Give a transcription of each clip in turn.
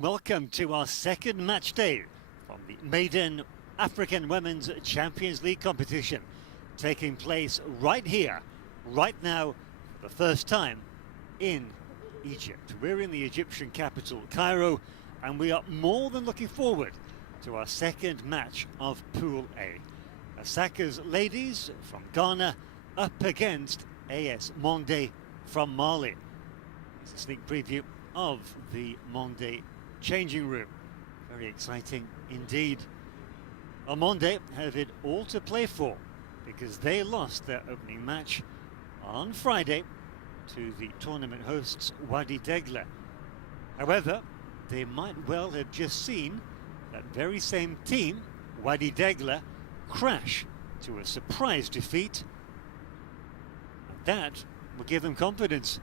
Welcome to our second match day from the maiden African Women's Champions League competition, taking place right here, right now, for the first time in Egypt. We're in the Egyptian capital, Cairo, and we are more than looking forward to our second match of Pool A. Hasaacas Ladies from Ghana up against AS Mande from Mali. It's a sneak preview of the Mande changing room. Very exciting indeed. Mande have it all to play for because they lost their opening match on Friday to the tournament hosts Wadi Degla. However, they might well have just seen that very same team, Wadi Degla, crash to a surprise defeat. And that will give them confidence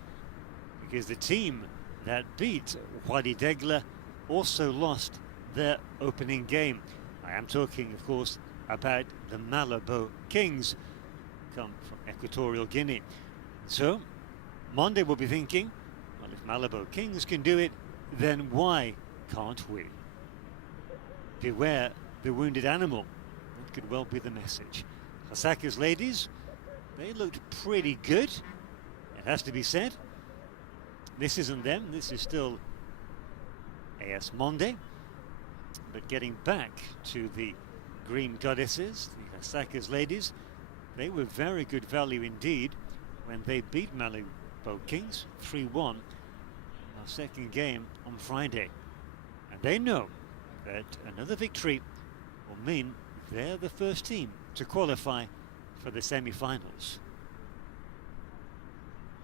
because the team that beat Wadi Degla also lost their opening game. I am talking, of course, about the Malabo Kings, come from Equatorial Guinea. So, Mande will be thinking, well, if Malabo Kings can do it, then why can't we? Beware the wounded animal. That could well be the message. Hasaacas Ladies, they looked pretty good, it has to be said. This isn't them, this is still AS Mande. But getting back to the Green Goddesses, the Hasaacas Ladies, they were very good value indeed when they beat Malabo Kings 3-1 our second game on Friday. And they know that another victory will mean they're the first team to qualify for the semi-finals.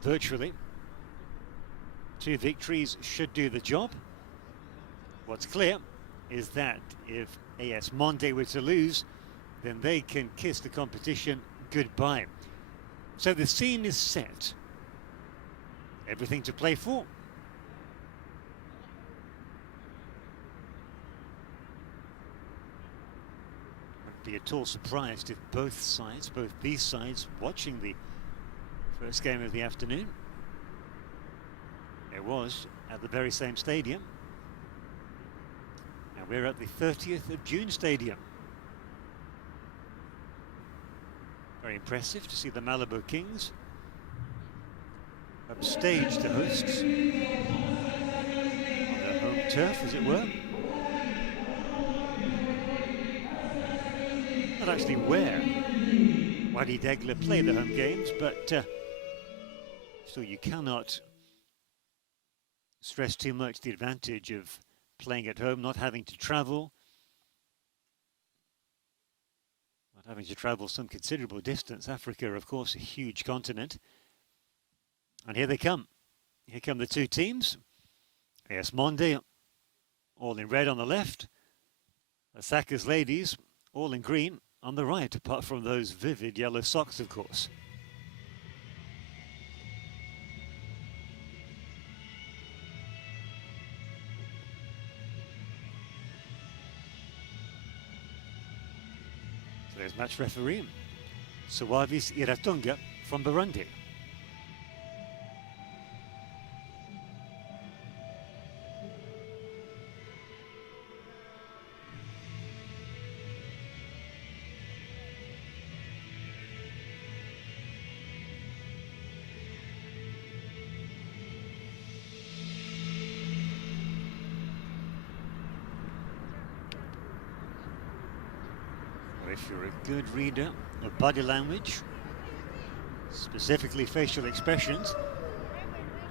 Virtually, 2 victories should do the job. What's clear is that if AS Mande were to lose, then they can kiss the competition goodbye. So the scene is set. Everything to play for. Wouldn't be at all surprised if both these sides, watching the first game of the afternoon, it was at the very same stadium. Now we're at the 30th of June stadium. Very impressive to see the Malabo Kings upstage the hosts on their home turf, as it were. Not actually where Wadi Degla play the home games, but still you cannot stress too much the advantage of playing at home, not having to travel. Not having to travel some considerable distance. Africa, of course, a huge continent. And here they come. Here come the 2 teams. AS Mande, all in red on the left. Hasaacas Ladies, all in green on the right, apart from those vivid yellow socks, of course. So there's match referee Suavis Iratunga from Burundi. If you're a good reader of body language, specifically facial expressions,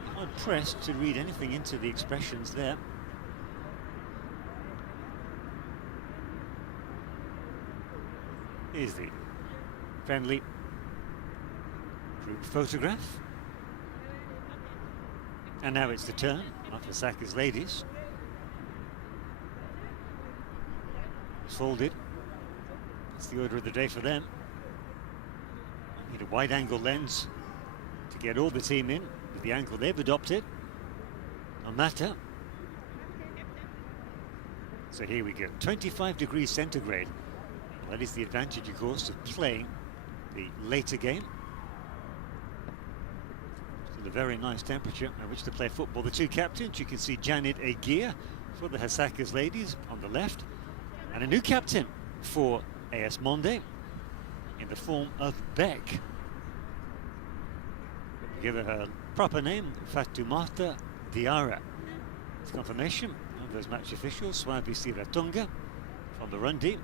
you're hard pressed to read anything into the expressions there. Here's the friendly group photograph. And now it's the turn of Hasaacas Ladies. Folded. That's the order of the day for them. Need a wide-angle lens to get all the team in with the angle they've adopted. No matter. So here we go. 25 degrees centigrade. That is the advantage, of course, of playing the later game. Still a very nice temperature at which to play football. The 2 captains, you can see Janet Aguirre for the Hasaacas Ladies on the left, and a new captain for AS Mande in the form of Beck. Give her proper name, Fatoumata Diarra. It's confirmation of those match officials. Swabisi Ratunga from the Rundi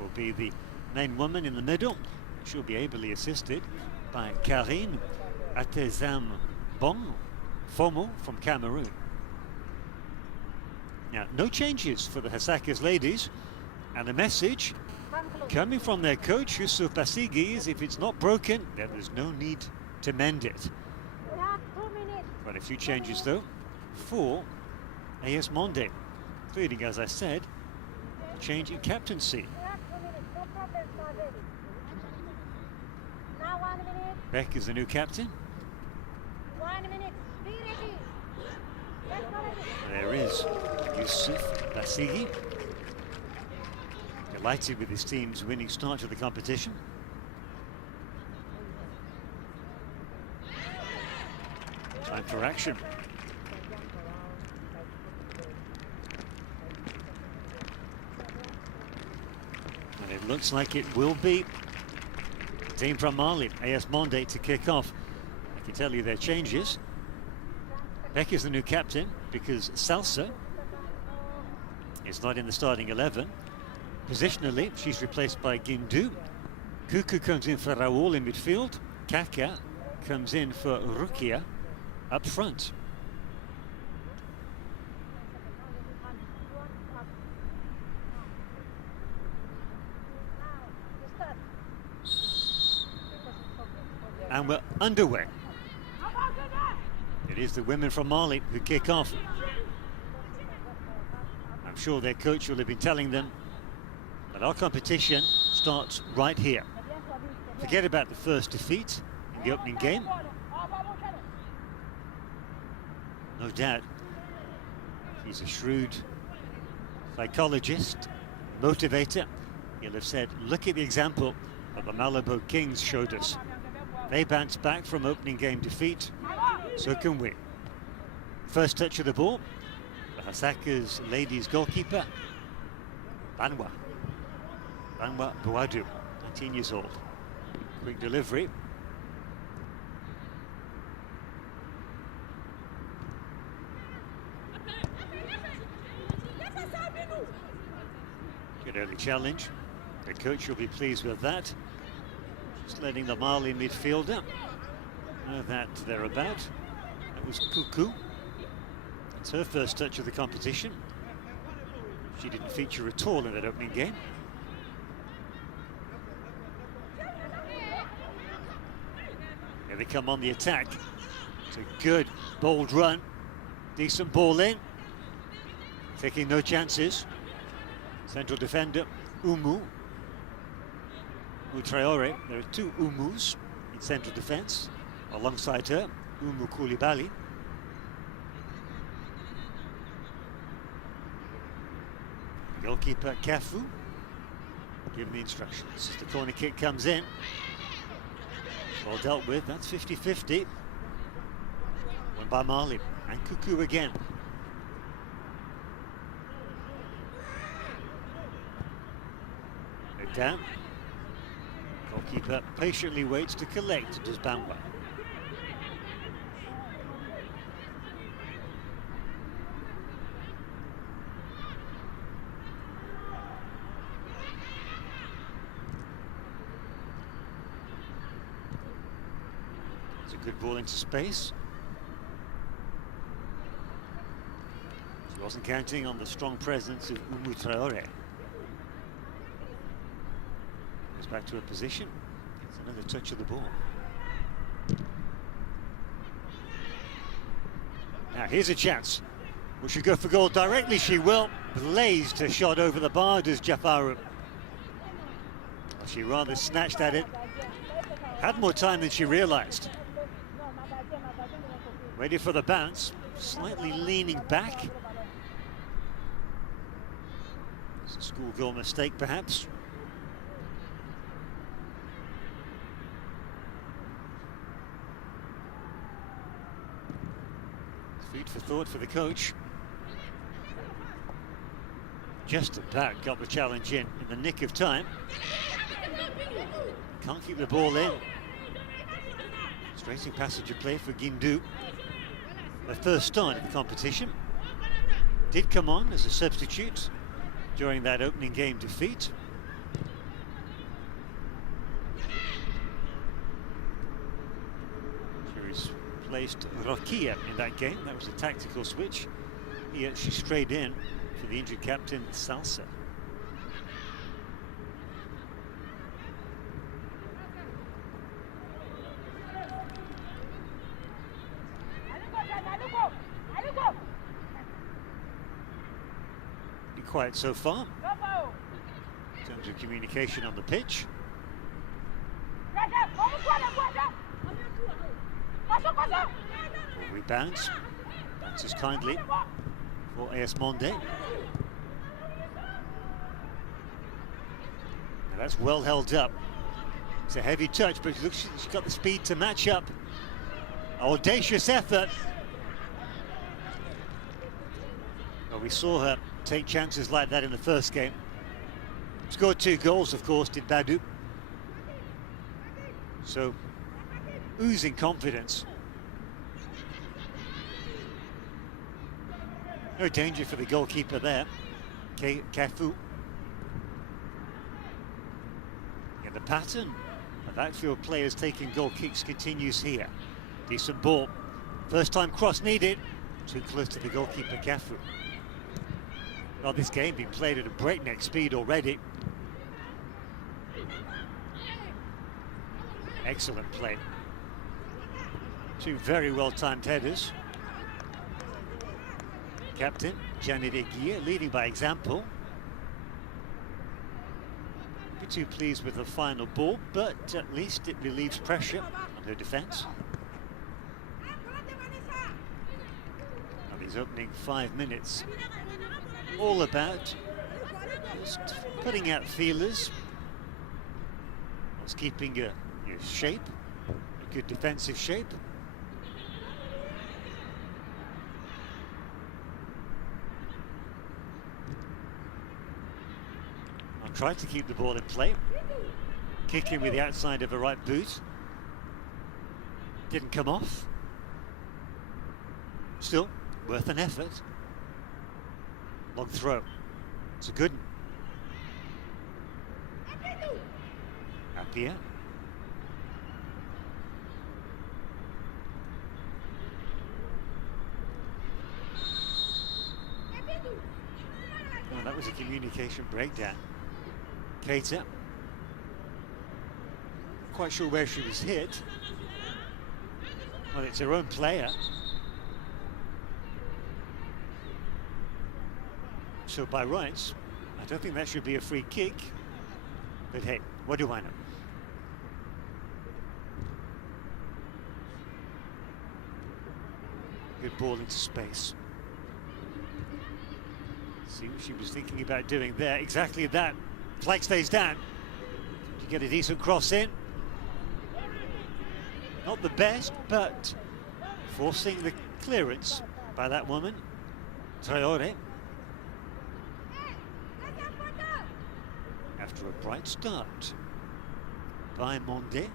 will be the main woman in the middle. She'll be ably assisted by Karine Atezam Bong Fomo from Cameroon. Now, no changes for the Hasaacas Ladies, and a message coming from their coach Yusuf Basigi is if it's not broken, then there's no need to mend it. Quite a few changes though for AS Mande, including, as I said, a change in captaincy. Beck is the new captain. There is Yusuf Basigi, delighted with his team's winning start to the competition. Time for action. And it looks like it will be the team from Mali, AS Mande, to kick off. I can tell you their changes. Beck is the new captain because Salsa is not in the starting 11. Positionally, she's replaced by Gindu. Kuku comes in for Raul in midfield. Kaka comes in for Rukia up front. And we're underway. It is the women from Mali who kick off. I'm sure their coach will have been telling them that our competition starts right here. Forget about the first defeat in the opening game. No doubt, he's a shrewd psychologist, motivator. He'll have said, look at the example that the Malabo Kings showed us. They bounced back from opening game defeat, so can we. First touch of the ball, the Hasaacas Ladies goalkeeper, Banwa Boadu, 19 years old. Quick delivery. Good early challenge. The coach will be pleased with that. Just letting the Mali midfielder know that they're about. That was Kuku. It's her first touch of the competition. She didn't feature at all in that opening game. Here they come on the attack. It's a good, bold run. Decent ball in. Taking no chances. Central defender, Umu Traore. There are two Umus in central defence. Alongside her, Umu Koulibaly. Goalkeeper Cafu giving the instructions. The corner kick comes in. Well dealt with, that's 50-50. Won by Mali. And Kuku again. No down. Goalkeeper patiently waits to collect, does Banwa. It's a good ball into space. She wasn't counting on the strong presence of Umu Traore. Goes back to her position. It's another touch of the ball. Now here's a chance. Will she go for goal directly? She will. Blazed her shot over the bar, does Jafaru. Well, she rather snatched at it. Had more time than she realised. Ready for the bounce. Slightly leaning back. It's a schoolgirl mistake, perhaps. Food for thought for the coach. Just about got the challenge in the nick of time. Can't keep the ball in. Frustrating passage of play for Guindou. The first start of the competition. Did come on as a substitute during that opening game defeat. She replaced Rokia in that game. That was a tactical switch. She strayed in for the injured captain Salsa. Been quiet so far in terms of communication on the pitch. Rebounds. Bounces kindly for AS Mande. Now that's well held up. It's a heavy touch, but she's got the speed to match up. Audacious effort. Well, we saw her take chances like that in the first game. Scored 2 goals, of course, did Badu. So, oozing confidence. No danger for the goalkeeper there, Cafu. And the pattern of outfield players taking goal kicks continues here. Decent ball. First time cross needed. Too close to the goalkeeper, Cafu. Well, this game being played at a breakneck speed already. Excellent play. 2 very well-timed headers. Captain Janet Eguia leading by example. Not be too pleased with the final ball, but at least it relieves pressure on her defence. Now these opening 5 minutes, all about just putting out feelers, whilst keeping a shape, a good defensive shape. Tried to keep the ball in play. Kicking with the outside of her right boot. Didn't come off. Still, worth an effort. Long throw. It's a good one. Apia. Well, that was a communication breakdown. Keita. Quite sure where she was hit. Well, it's her own player. So by rights, I don't think that should be a free kick. But hey, what do I know? Good ball into space. See what she was thinking about doing there. Exactly that. Flag stays down. You get a decent cross in. Not the best, but forcing the clearance by that woman, Traore. After a bright start by Mande.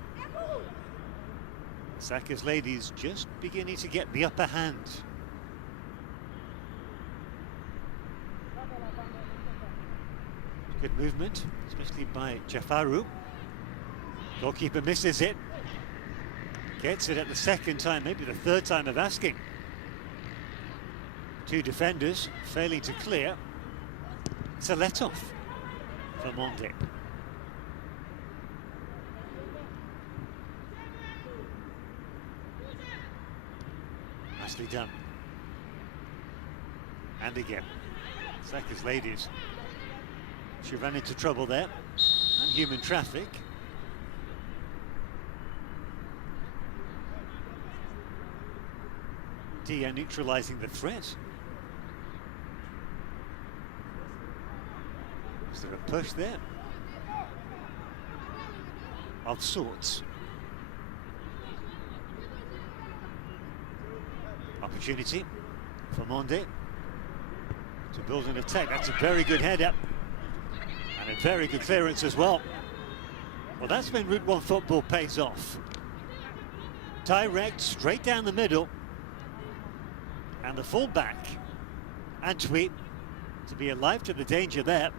Hasaacas Ladies just beginning to get the upper hand. Good movement, especially by Jafaru. Goalkeeper misses it. Gets it at the second time, maybe the third time of asking. 2 defenders failing to clear. It's a let-off for Mande. Nicely done. And again, Hasaacas Ladies. She ran into trouble there, and human traffic. Dia neutralising the threat. Is there a push there? Of sorts. Opportunity for Mande to build an attack. That's a very good header. And a very good clearance as well. Well, that's when Route 1 football pays off. Direct, straight down the middle. And the full-back, Antwi, to be alive to the danger there.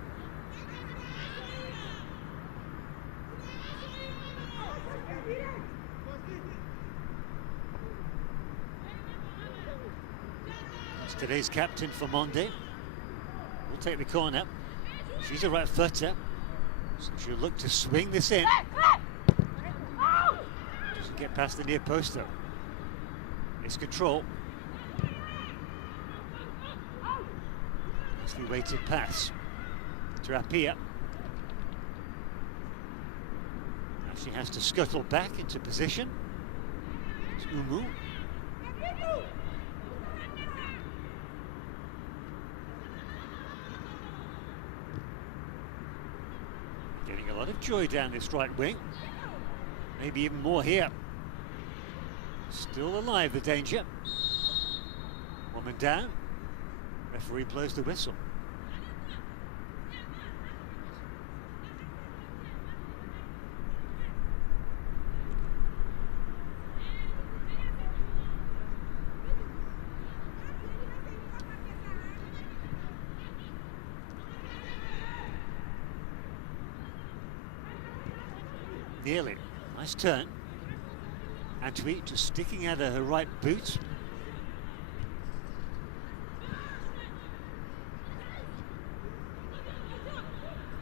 It's today's captain for Mande. Will take the corner. She's a right footer, so she'll look to swing this in. Doesn't get past the near post though. It's control. Nicely weighted pass to Apia. Now she has to scuttle back into position. It's Umu. Getting a lot of joy down this right wing. Maybe even more here. Still alive, the danger. Woman down. Referee blows the whistle. Nearly. Nice turn. Antwi just sticking out of her right boot.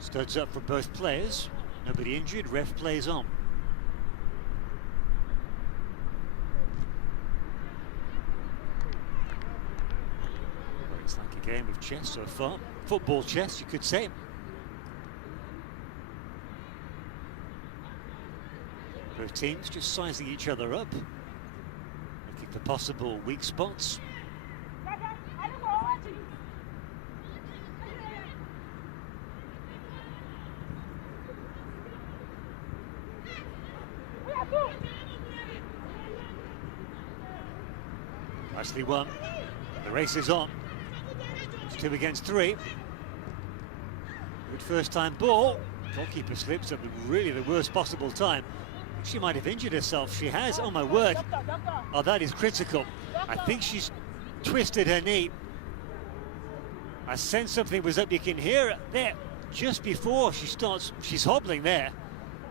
Studs up for both players. Nobody injured. Ref plays on. Well, it's like a game of chess so far. Football chess, you could say. Both teams just sizing each other up, looking for possible weak spots. Nicely won. The race is on. It's 2 against 3. Good first time ball. Goalkeeper slips at really the worst possible time. She might have injured herself. She has. Oh my word. Oh, that is critical. I think she's twisted her knee. I sense something was up. You can hear it there just before she starts. She's hobbling there.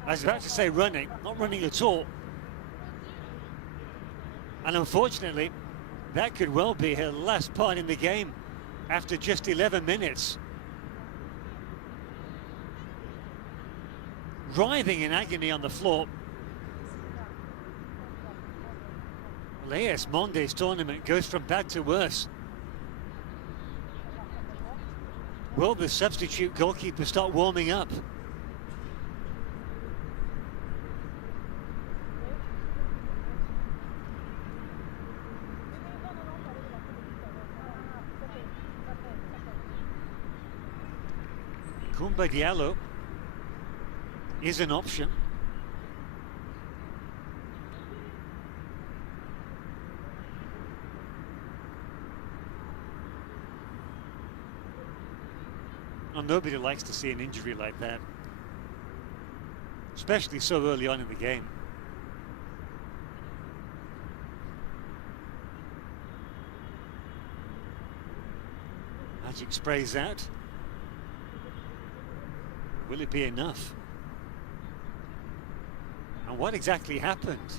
I was about to say running, not running at all. And unfortunately, that could well be her last part in the game after just 11 minutes. Writhing in agony on the floor. Well, AS Mande's tournament goes from bad to worse. Will the substitute goalkeeper start warming up? Kumba Diallo is an option. Well, nobody likes to see an injury like that, especially so early on in the game. Magic sprays out. Will it be enough? And what exactly happened?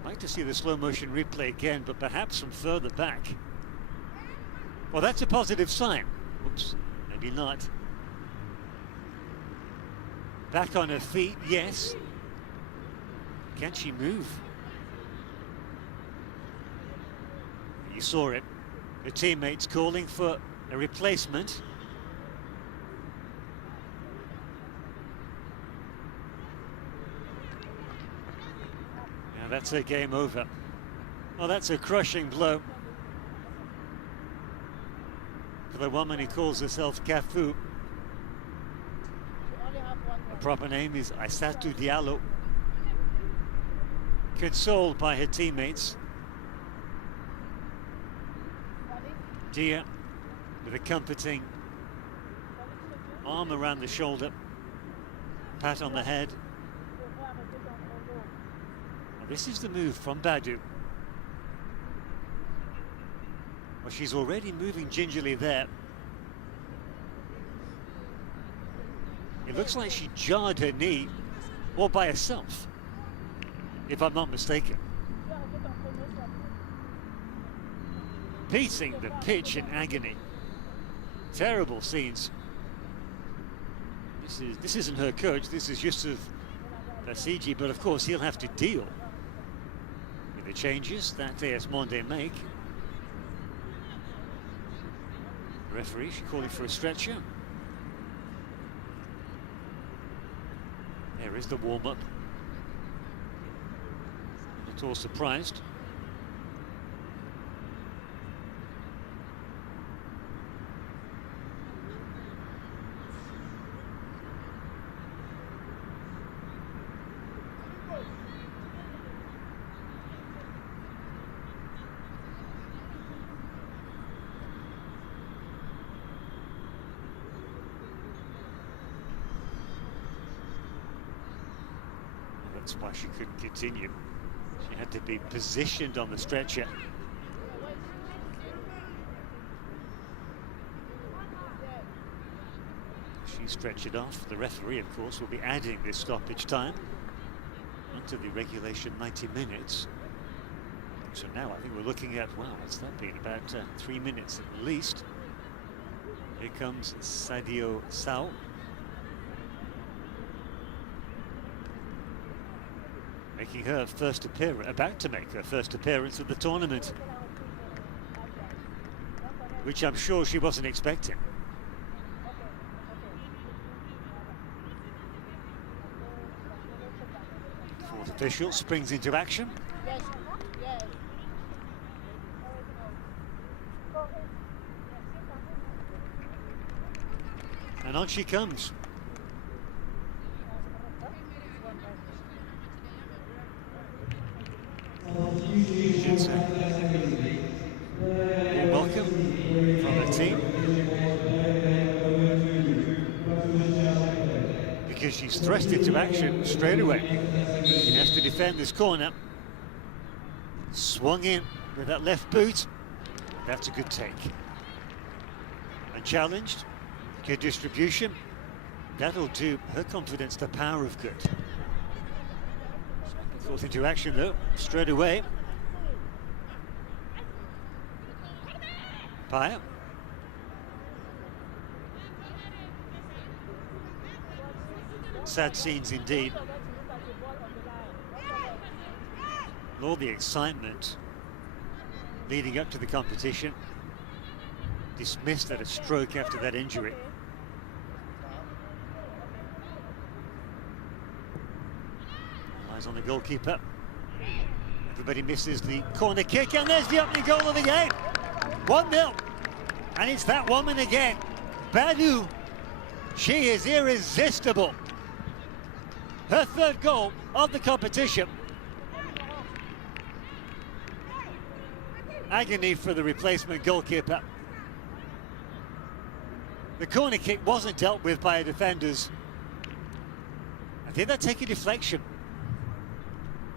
I'd like to see the slow motion replay again, but perhaps from further back. Well, that's a positive sign. Oops, maybe not. Back on her feet, yes. Can she move? You saw it. Her teammates calling for a replacement. That's a game over. Well, that's a crushing blow for the woman who calls herself Cafu. Her proper name is Aissatou Diallo. Consoled by her teammates. Dia with a comforting arm around the shoulder, pat on the head. And this is the move from Badu. Well, she's already moving gingerly there. It looks like she jarred her knee all by herself, if I'm not mistaken. Beating the pitch in agony. Terrible scenes. This isn't her coach, this is Yusuf Basiji, but of course he'll have to deal with the changes that AS Mande make. The referee, she's calling for a stretcher. There is the warm-up. Not at all surprised. That's why she couldn't continue. She had to be positioned on the stretcher. She stretched it off. The referee, of course, will be adding this stoppage time into the regulation 90 minutes. So now I think we're looking at, wow, what's that been? About 3 minutes at least. Here comes Sadio Sow. Making her first appearance, about to make her first appearance at the tournament, which I'm sure she wasn't expecting. Fourth official springs into action. And on she comes. Welcome from the team, because she's thrust into action straight away. She has to defend this corner. Swung in with that left boot. That's a good take. Unchallenged, good distribution. That'll do her confidence the power of good. Forth into action though, straight away. Paya. Sad scenes indeed. All the excitement leading up to the competition. Dismissed at a stroke after that injury. Eyes on the goalkeeper. Everybody misses the corner kick, and there's the opening goal of the game. 1-0, and it's that woman again, Badu. She is irresistible. Her third goal of the competition. Agony for the replacement goalkeeper. The corner kick wasn't dealt with by her defenders. I think that take a deflection.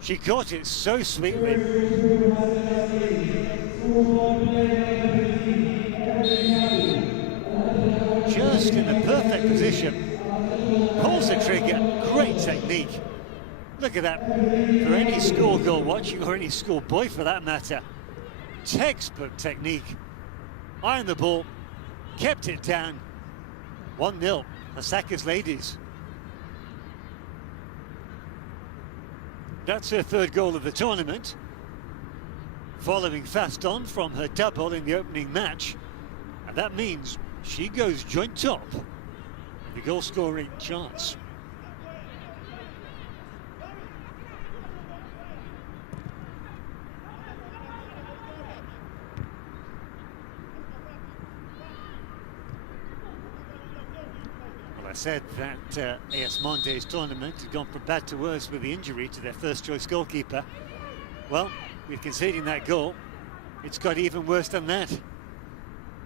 She caught it so sweetly. Just in the perfect position. Pulls the trigger. Great technique. Look at that. For any schoolgirl watching, or any schoolboy for that matter. Textbook technique. Ironed the ball. Kept it down. 1-0. Hasaacas Ladies. That's her third goal of the tournament, following fast on from her double in the opening match, and that means she goes joint top in the goal-scoring charts. I said that AS Mande's tournament had gone from bad to worse with the injury to their first choice goalkeeper. Well, with conceding that goal, it's got even worse than that.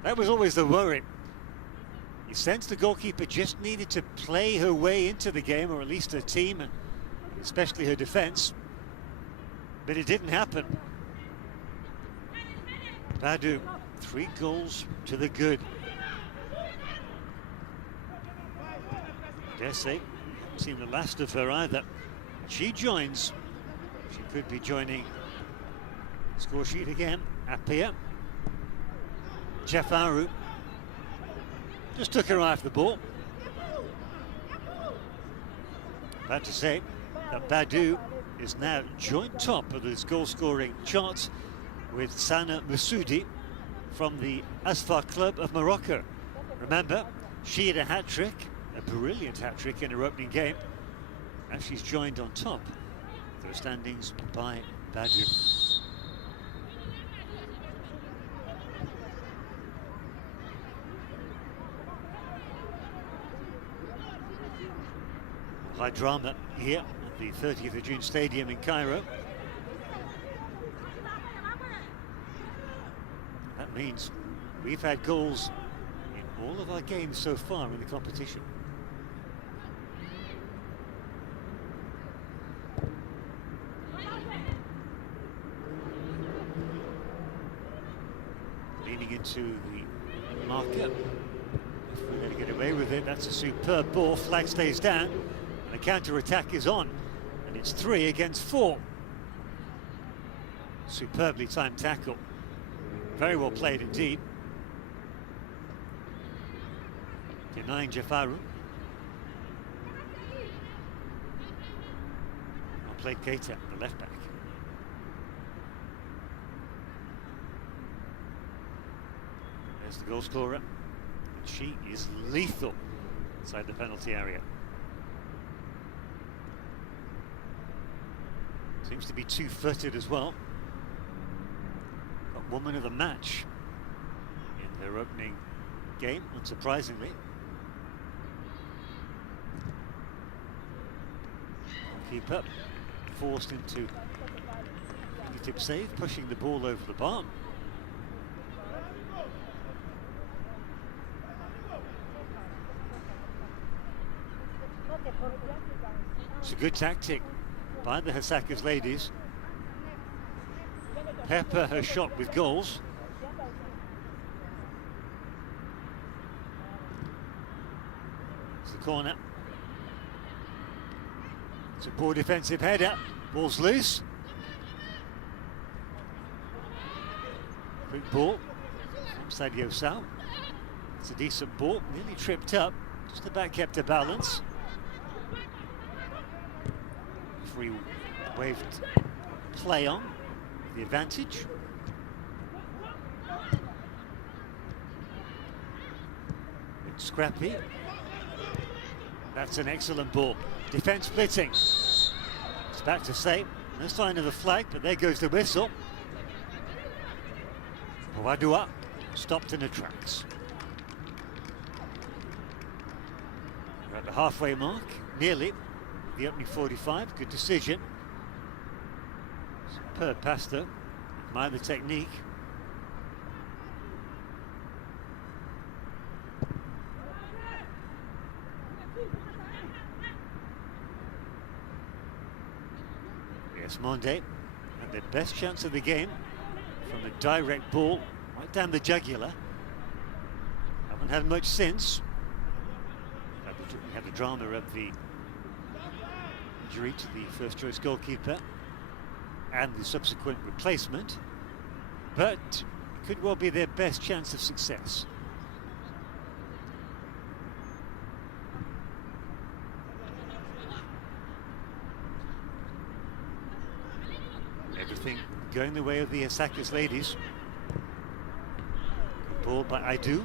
That was always the worry. You sensed the goalkeeper just needed to play her way into the game, or at least her team, and especially her defence. But it didn't happen. Badu, 3 goals to the good. Dare say, haven't seen the last of her either. She joins. She could be joining the score sheet again. Apia. Jafaru just took her eye off the ball. About to say that Badu is now joint top of this goal-scoring chart with Sana Masoudi from the Asfar Club of Morocco. Remember, she had a hat-trick, a brilliant hat-trick in her opening game, and she's joined on top of the standings by Badu. High drama here at the 30th of June Stadium in Cairo. That means we've had goals in all of our games so far in the competition. Leaning into the marker. If we're going to get away with it, that's a superb ball. Flag stays down. The counter-attack is on, and it's 3 against 4. Superbly timed tackle. Very well played indeed. Denying Jafaru. Well played Keita, the left back. There's the goal scorer. And she is lethal inside the penalty area. Seems to be 2-footed as well. Got woman of the match in their opening game, unsurprisingly. Keeper forced into fingertip save, pushing the ball over the bar. It's a good tactic by the Hasaacas Ladies. Pepper her shot with goals. It's the corner. It's a poor defensive header. Ball's loose. Quick ball from Sadio Sal. It's a decent ball, nearly tripped up, just about kept her balance. Free waved play on the advantage. It's scrappy. That's an excellent ball. Defence splitting. It's back to say, no sign of a flag, but there goes the whistle. Wadua stopped in the tracks. We're at the halfway mark, nearly. The opening 45, good decision. Superb pasta, admire the technique. AS Mande had their best chance of the game from a direct ball right down the jugular. Haven't had much since. We had the drama of the injury to the first choice goalkeeper and the subsequent replacement, but it could well be their best chance of success. Everything going the way of the Hasaacas Ladies. Good ball by Aidu.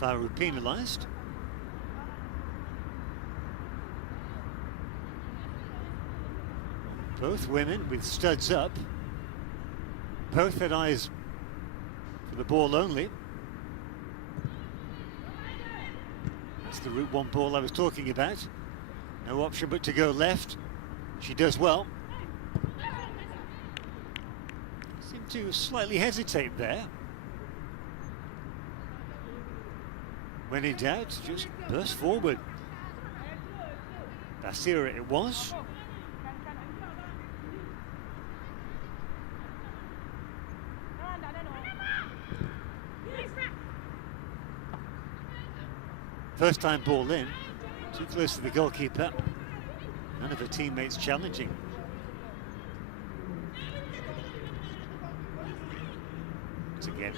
Jafaru penalised. Both women with studs up. Both had eyes for the ball only. That's the Route 1 ball I was talking about. No option but to go left. She does well. Seemed to slightly hesitate there. When in doubt, just burst forward. Basira it was. First time ball in, too close to the goalkeeper. None of her teammates challenging. Once again,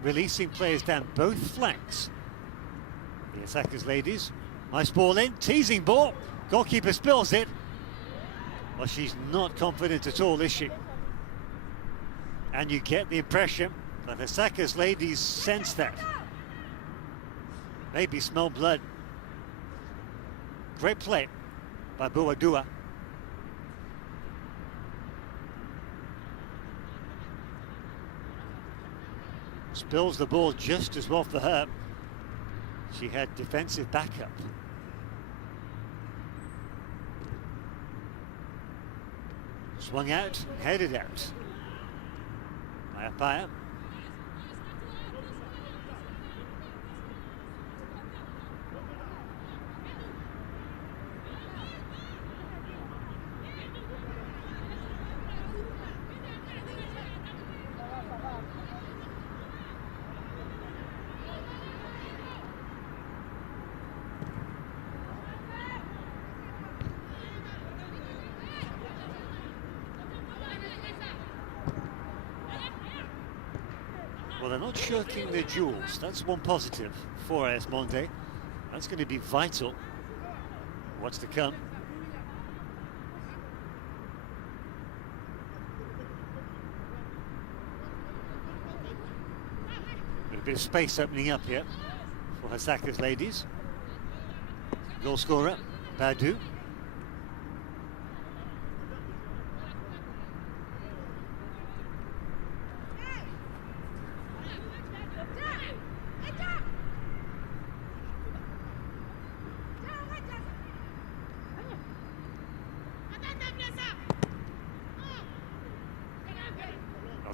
releasing players down both flanks. The Hasaacas Ladies. Nice ball in, teasing ball. Goalkeeper spills it. Well, she's not confident at all, is she? And you get the impression that Hasaacas Ladies sense that. Maybe smell blood. Great play by Boadua. Spills the ball just as well for her. She had defensive backup. Swung out, headed out. Paya. Well, they're not shirking their duels. That's one positive for AS Mande. That's going to be vital. What's to come? A bit of space opening up here for Hasaacas Ladies. Goal scorer, Badu.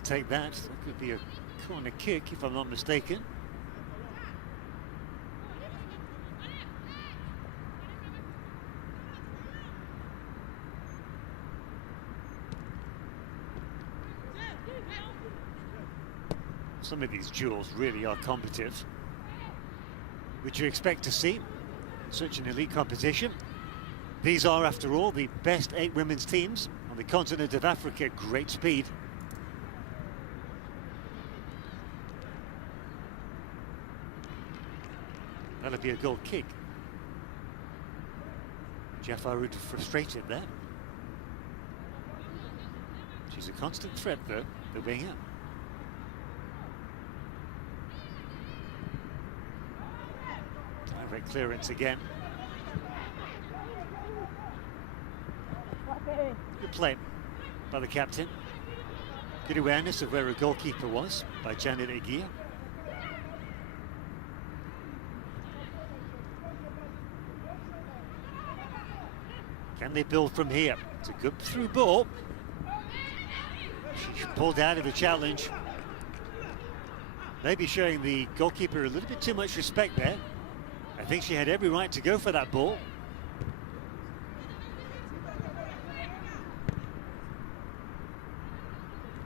Take that. That could be a corner kick if I'm not mistaken. Some of these duels really are competitive, which you expect to see in such an elite competition. These are, after all, the best 8 women's teams on the continent of Africa. Great speed. That'll be a goal kick. Jafarud frustrated there. She's a constant threat, though, the winger. Direct clearance again. Good play by the captain. Good awareness of where a goalkeeper was by Janet Eguia. Can they build from here? It's a good through ball. She pulled out of the challenge. Maybe showing the goalkeeper a little bit too much respect there. I think she had every right to go for that ball.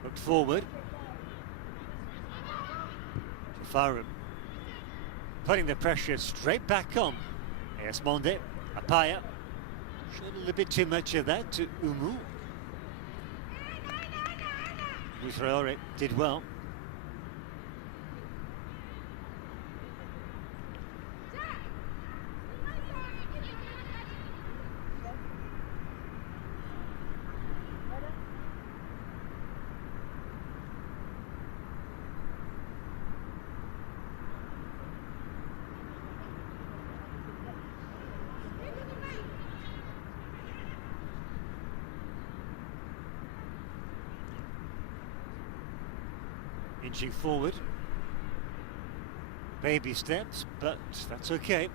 Looked forward. Farum putting the pressure straight back on AS Mande. Apaya showed a little bit too much of that to Umu. Traore did well. Inching forward. Baby steps, but that's okay.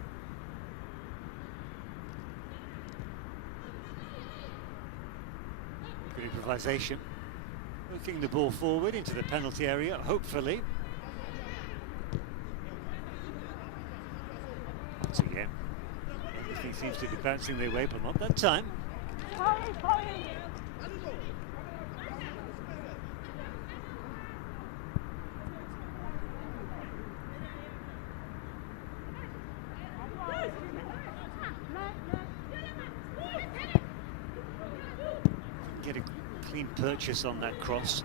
Good improvisation. Looking the ball forward into the penalty area, hopefully. Once again, everything seems to be bouncing their way, but not that time. Get a clean purchase on that cross.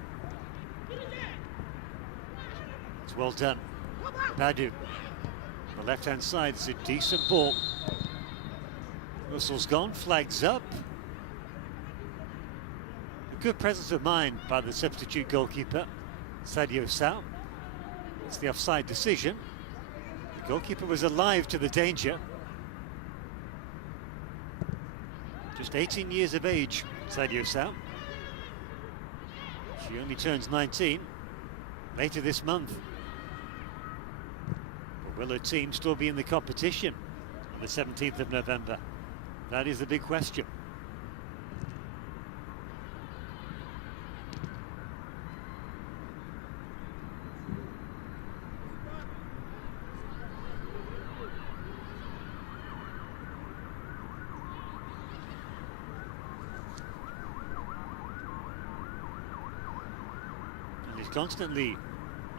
It's well done. Badu. The left-hand side, it's a decent ball. Whistle's gone, flags up. A good presence of mind by the substitute goalkeeper, Sadio Sow. It's the offside decision. The goalkeeper was alive to the danger. Just 18 years of age, Sadio Sow. She only turns 19 later this month. But will her team still be in the competition on the 17th of November? That is the big question. And he's constantly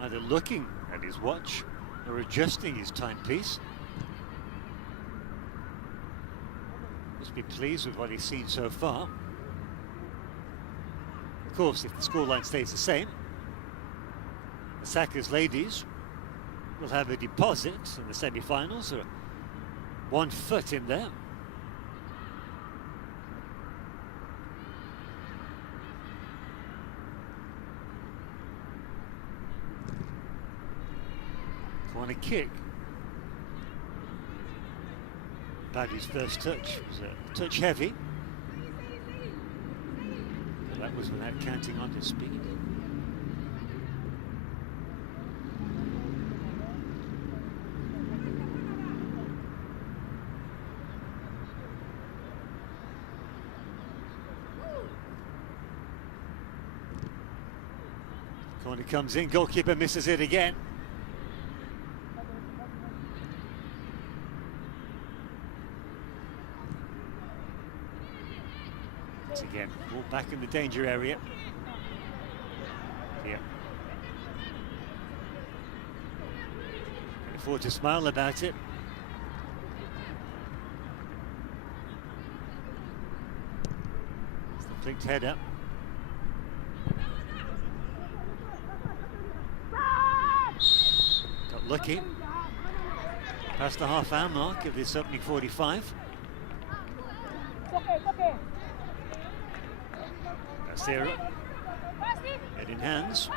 either looking at his watch or adjusting his timepiece. Must be pleased with what he's seen so far. Of course, if the scoreline stays the same, the Hasaacas Ladies will have a deposit in the semi-finals, or 1 foot in there. Corner kick. Badu's first touch was a touch heavy. But that was without counting on his speed. Corner comes in, goalkeeper misses it again. Again, ball back in the danger area. Yeah. Can afford to smile about it. It's the flicked header. Got lucky. Past the half-hour mark of this opening 45. Sarah, head in hands.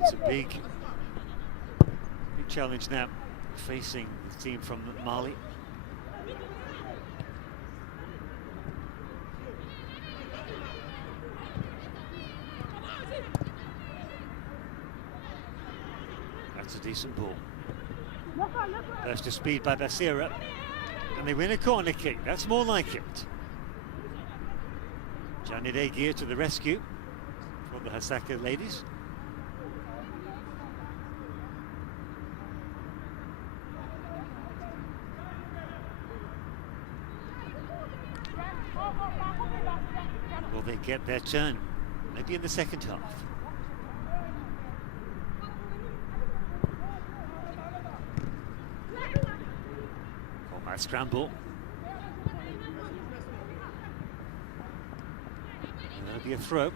It's a big challenge now, facing the team from Mali. That's a decent ball. Burst of speed by Basira, and they win a corner kick. That's more like it. Janet Aguirre to the rescue for the Hasaacas Ladies. Will they get their turn? Maybe in the second half. Scramble. And that'll be a throw.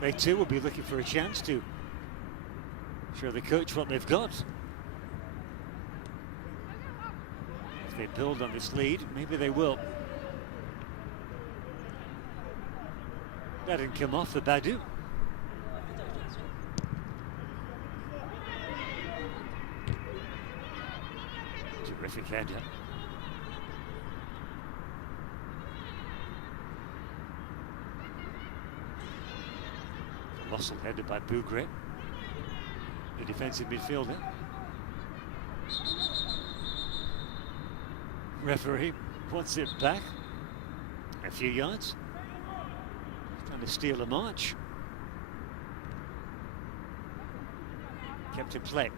They too will be looking for a chance to show the coach what they've got. If they build on this lead, maybe they will. That didn't come off for Badu. Terrific header. Colossal header by Bougre, the defensive midfielder. Referee wants it back a few yards. Trying to steal a march. Kept in play.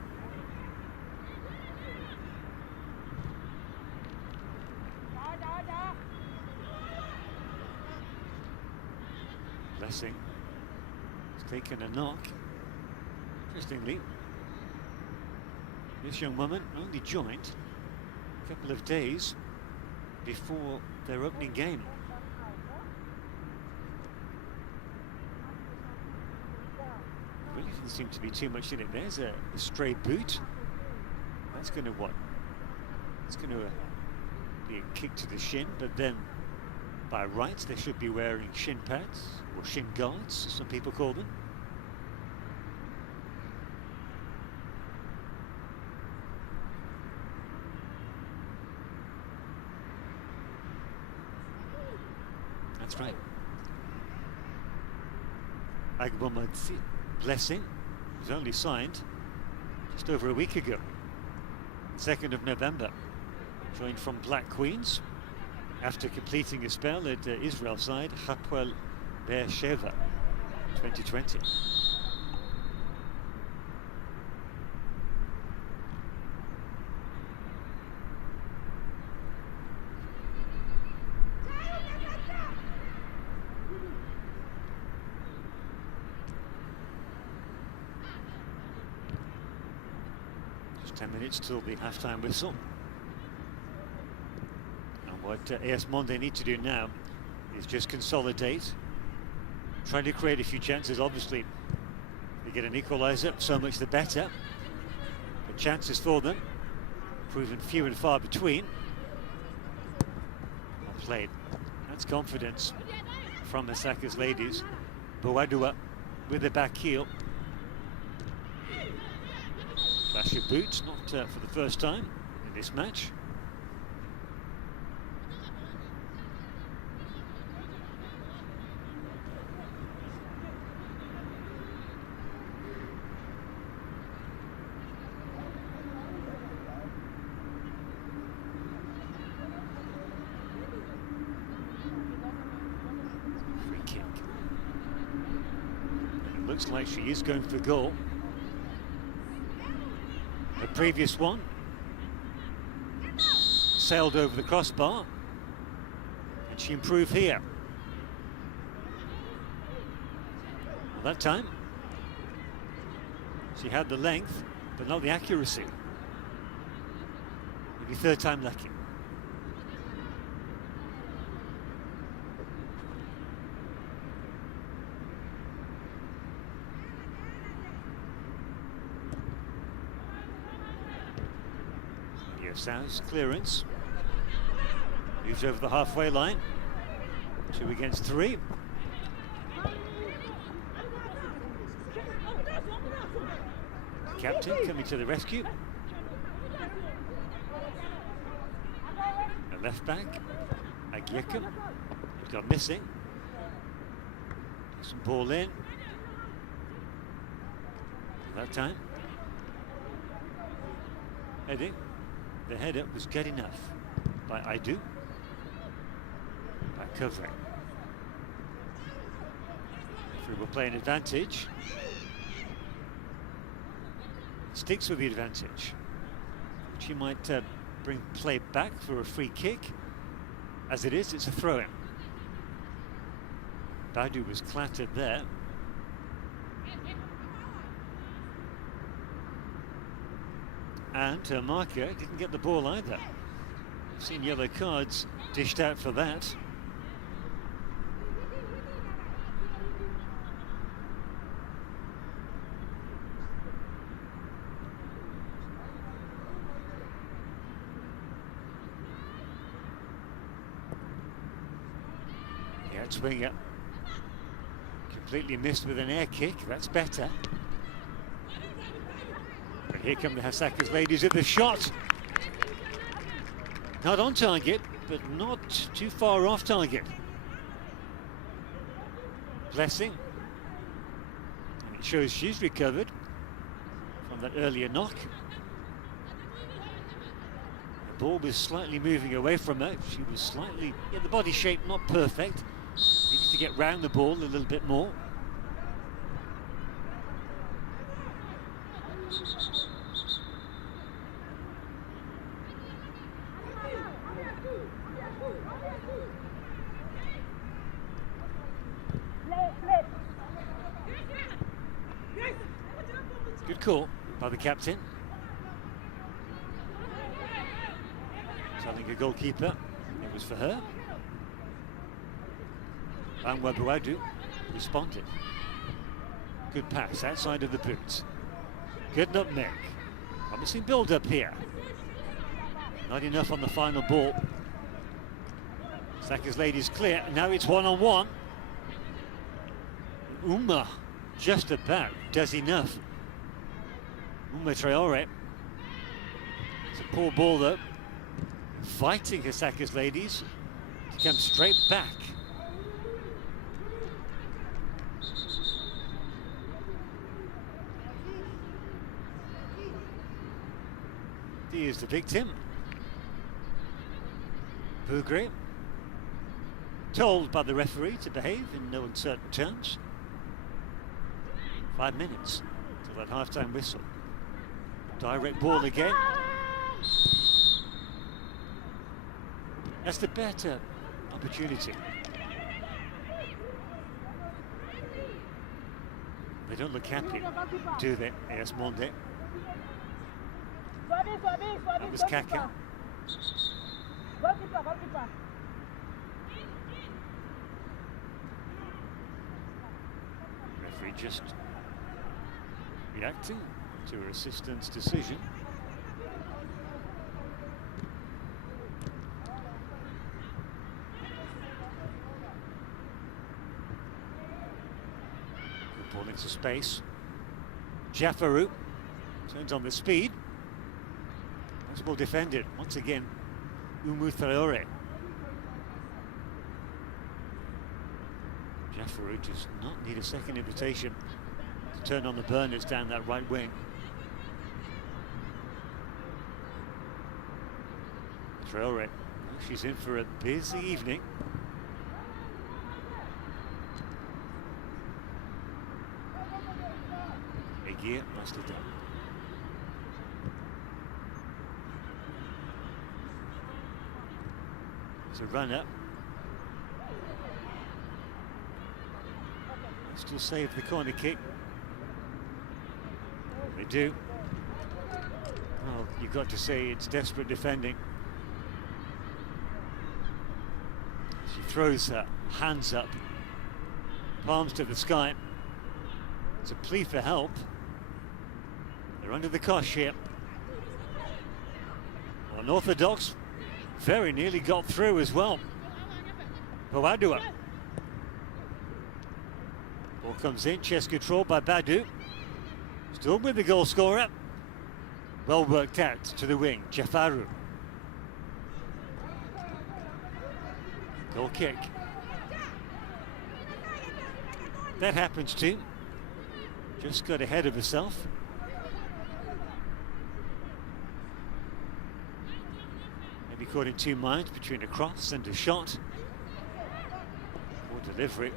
Blessing has taken a knock. Interestingly, this young woman only joined a couple of days before their opening game. Really didn't seem to be too much in it. There's a stray boot. That's going to what? It's going to be a kick to the shin, but then by rights they should be wearing shin pads, or shin guards, as some people call them. That's right. Agbomadzi Blessing was only signed just over a week ago, 2nd of November. Joined from Black Queens after completing a spell at Israel side Hapoel Beersheva 2020. Just 10 minutes till the half-time whistle. What AS Mande need to do now is just consolidate, trying to create a few chances. Obviously, they get an equaliser, so much the better. The chances for them proven few and far between. Well played. That's confidence from Hasaacas Ladies. Boadua with the back heel. Clash of boots, not for the first time in this match. Looks like she is going for goal. The previous one sailed over the crossbar, and she improved here. Well, that time she had the length, but not the accuracy. Maybe third time lucky. Sounds clearance, moves over the halfway line, 2 against 3. The captain coming to the rescue. A left back, Agyekam, he's got missing. Some ball in. That time, heading. The header was good enough by Aidu, by covering. If we were playing advantage, sticks with the advantage. She might bring play back for a free kick. As it is, it's a throw-in. Badu was clattered there. And her marker didn't get the ball either. I've seen yellow cards dished out for that. Yeah, it's winger. Completely missed with an air kick. That's better. But here come the Hasaacas Ladies with the shot. Not on target, but not too far off target. Blessing. It shows she's recovered from that earlier knock. The ball was slightly moving away from her. She was slightly, the body shape not perfect. Needs to get round the ball a little bit more. Good call by the captain. Telling a goalkeeper it was for her. Banwa Buadu responded. Good pass outside of the boots. Good nutmeg. Promising build-up here. Not enough on the final ball. Hasaacas Ladies clear. Now it's one-on-one. Uma just about does enough. Uma Traore. It's a poor ball though. Fighting Hasaacas Ladies to come straight back. He is the victim. Bougre, told by the referee to behave in no uncertain terms. 5 minutes till that half-time whistle. Direct ball again. That's the better opportunity. They don't look happy, do they, AS Mande? That was Kaka. Referee just reacting to her assistant's decision. Good ball into space. Jafaru turns on the speed. That's well defended. Once again, Umu Traore. Jafaru does not need a second invitation to turn on the burners down that right wing. Traore, she's in for a busy evening. Aguirre must have done. It's a run-up. Still save the corner kick. They do. Well, you've got to say it's desperate defending. She throws her hands up, palms to the sky. It's a plea for help. They're under the cosh here. Well, Unorthodox very nearly got through as well. Boadua. Ball comes in, chest control by Badu. Still with the goal scorer. Well worked out to the wing, Jafaru. Goal kick. That happens too. Just got ahead of herself. Maybe caught in two minds between a cross and a shot. Poor delivery,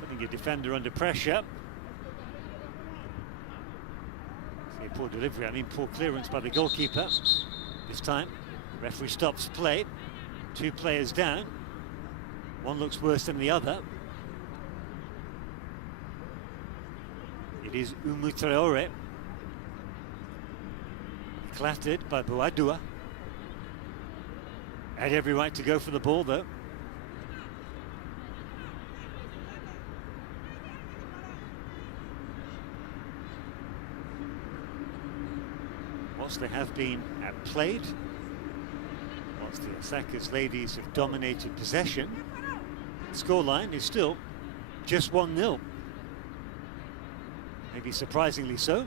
putting a defender under pressure. Say poor delivery, I mean poor clearance by the goalkeeper. This time, the referee stops play. Two players down. One looks worse than the other. It is Umu Traore. Clattered by Boadua. Had every right to go for the ball though. Whilst they have been outplayed, whilst the Hasaacas Ladies have dominated possession, the scoreline is still just 1-0. Maybe surprisingly so.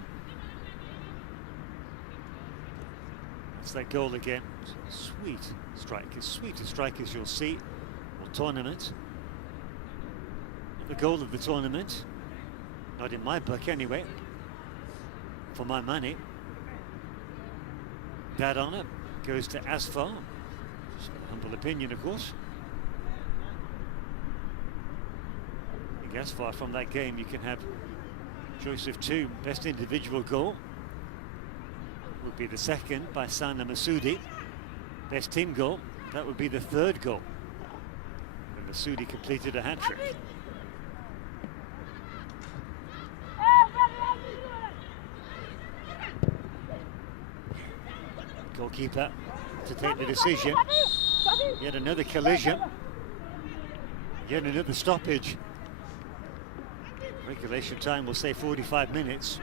That's that goal again. Sweet strike, as sweet a strike as you'll see all tournament. The goal of the tournament. Not in my book anyway. For my money. That honour goes to Asfar. Just a humble opinion, of course. I think Asfar, from that game, you can have choice of two. Best individual goal would be the second by Sana Masoudi. Best team goal, that would be the third goal. When Masoudi completed a hat-trick. Goalkeeper to take the decision. Yet another collision. Yet another stoppage. Regulation time will say 45 minutes.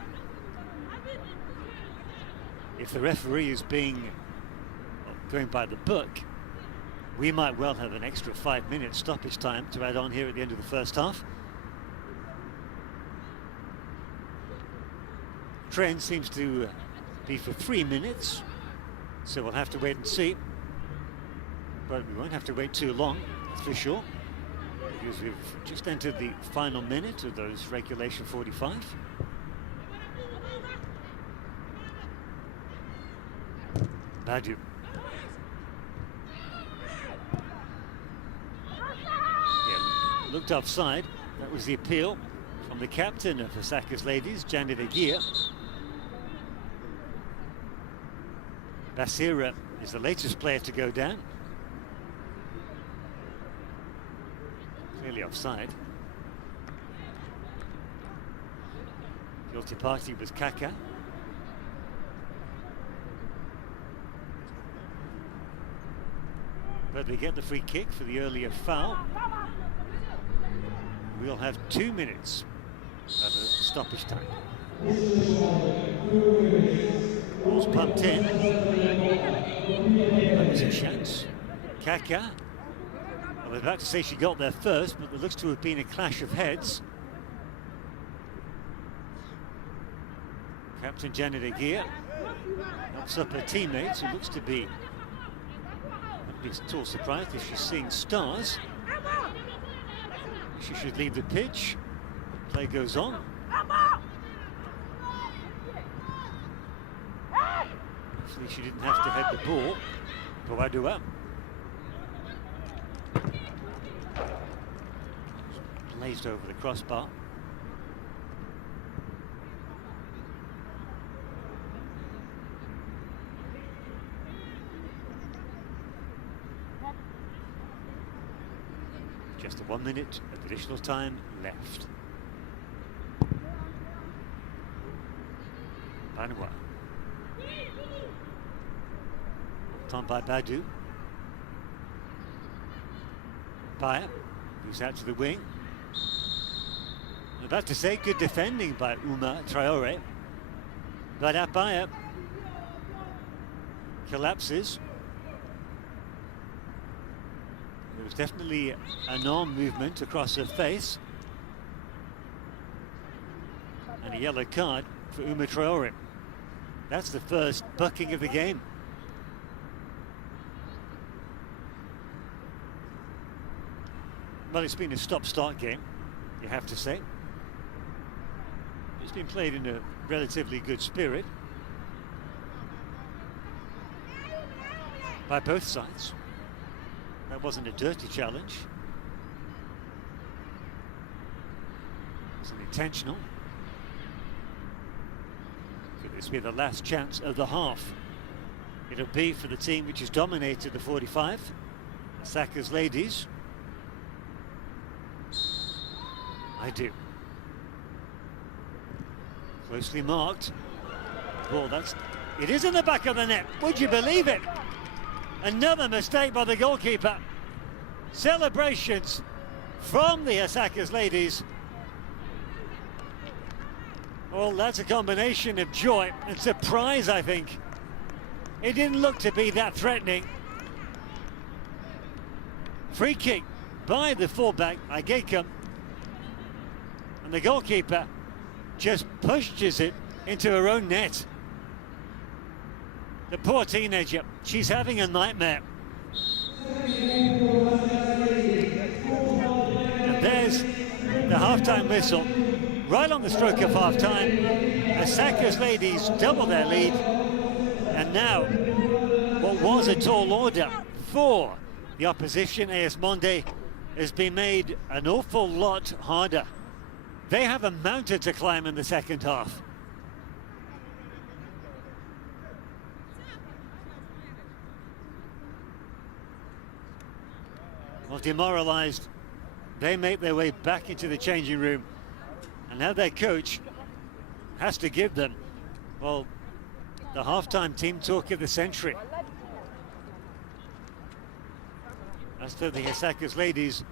If the referee is going by the book, we might well have an extra 5 minutes stoppage time to add on here at the end of the first half. Trend seems to be for 3 minutes, so we'll have to wait and see. But we won't have to wait too long, that's for sure, because we've just entered the final minute of those regulation 45. Badu. Yeah, looked offside. That was the appeal from the captain of Hasaacas Ladies, Janet Aguirre. Basira is the latest player to go down. Clearly offside. Guilty party was Kaka. But they get the free kick for the earlier foul. We'll have 2 minutes of stoppage time. Ball's pumped in. That was a chance. Kaka. I was about to say she got there first, but there looks to have been a clash of heads. Captain Janet Aguirre helps up her teammates, who looks to be at all surprised if she's seeing stars. She should leave the pitch. Play goes on. Actually, she didn't have to head the ball. Pawadua. Blazed over the crossbar. Just 1 minute of additional time left. Banwa. On by Badu. Paya moves out to the wing. I'm about to say good defending by Uma Traore. But Paya collapses. There was definitely an arm movement across her face. And a yellow card for Uma Traore. That's the first bucking of the game. Well, it's been a stop-start game, you have to say. It's been played in a relatively good spirit by both sides. That wasn't a dirty challenge. It wasn't intentional. Could this be the last chance of the half? It'll be for the team which has dominated the 45, Hasaacas Ladies. I do. Closely marked. Ball, it is in the back of the net. Would you believe it? Another mistake by the goalkeeper. Celebrations from the Hasaacas Ladies. Well, that's a combination of joy and surprise, I think. It didn't look to be that threatening. Free kick by the fullback, Agekam. And the goalkeeper just pushes it into her own net. The poor teenager, she's having a nightmare. And there's the half-time whistle right on the stroke of half-time. Hasaacas Ladies double their lead. And now, what was a tall order for the opposition, AS Mande, has been made an awful lot harder. They have a mountain to climb in the second half. Well, demoralised, they make their way back into the changing room, and now their coach has to give them, well, the half-time team talk of the century. As for the Hasaacas Ladies,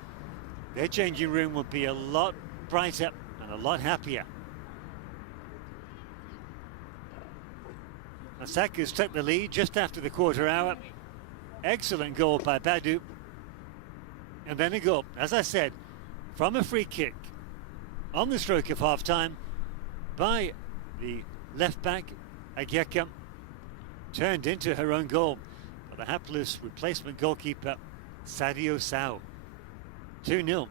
their changing room will be a lot brighter and a lot happier. Hasaacas took the lead just after the quarter hour. Excellent goal by Badu. And then a goal, as I said, from a free kick on the stroke of half-time by the left-back, Agyeka, turned into her own goal for the hapless replacement goalkeeper, Sadio Sow. 2-0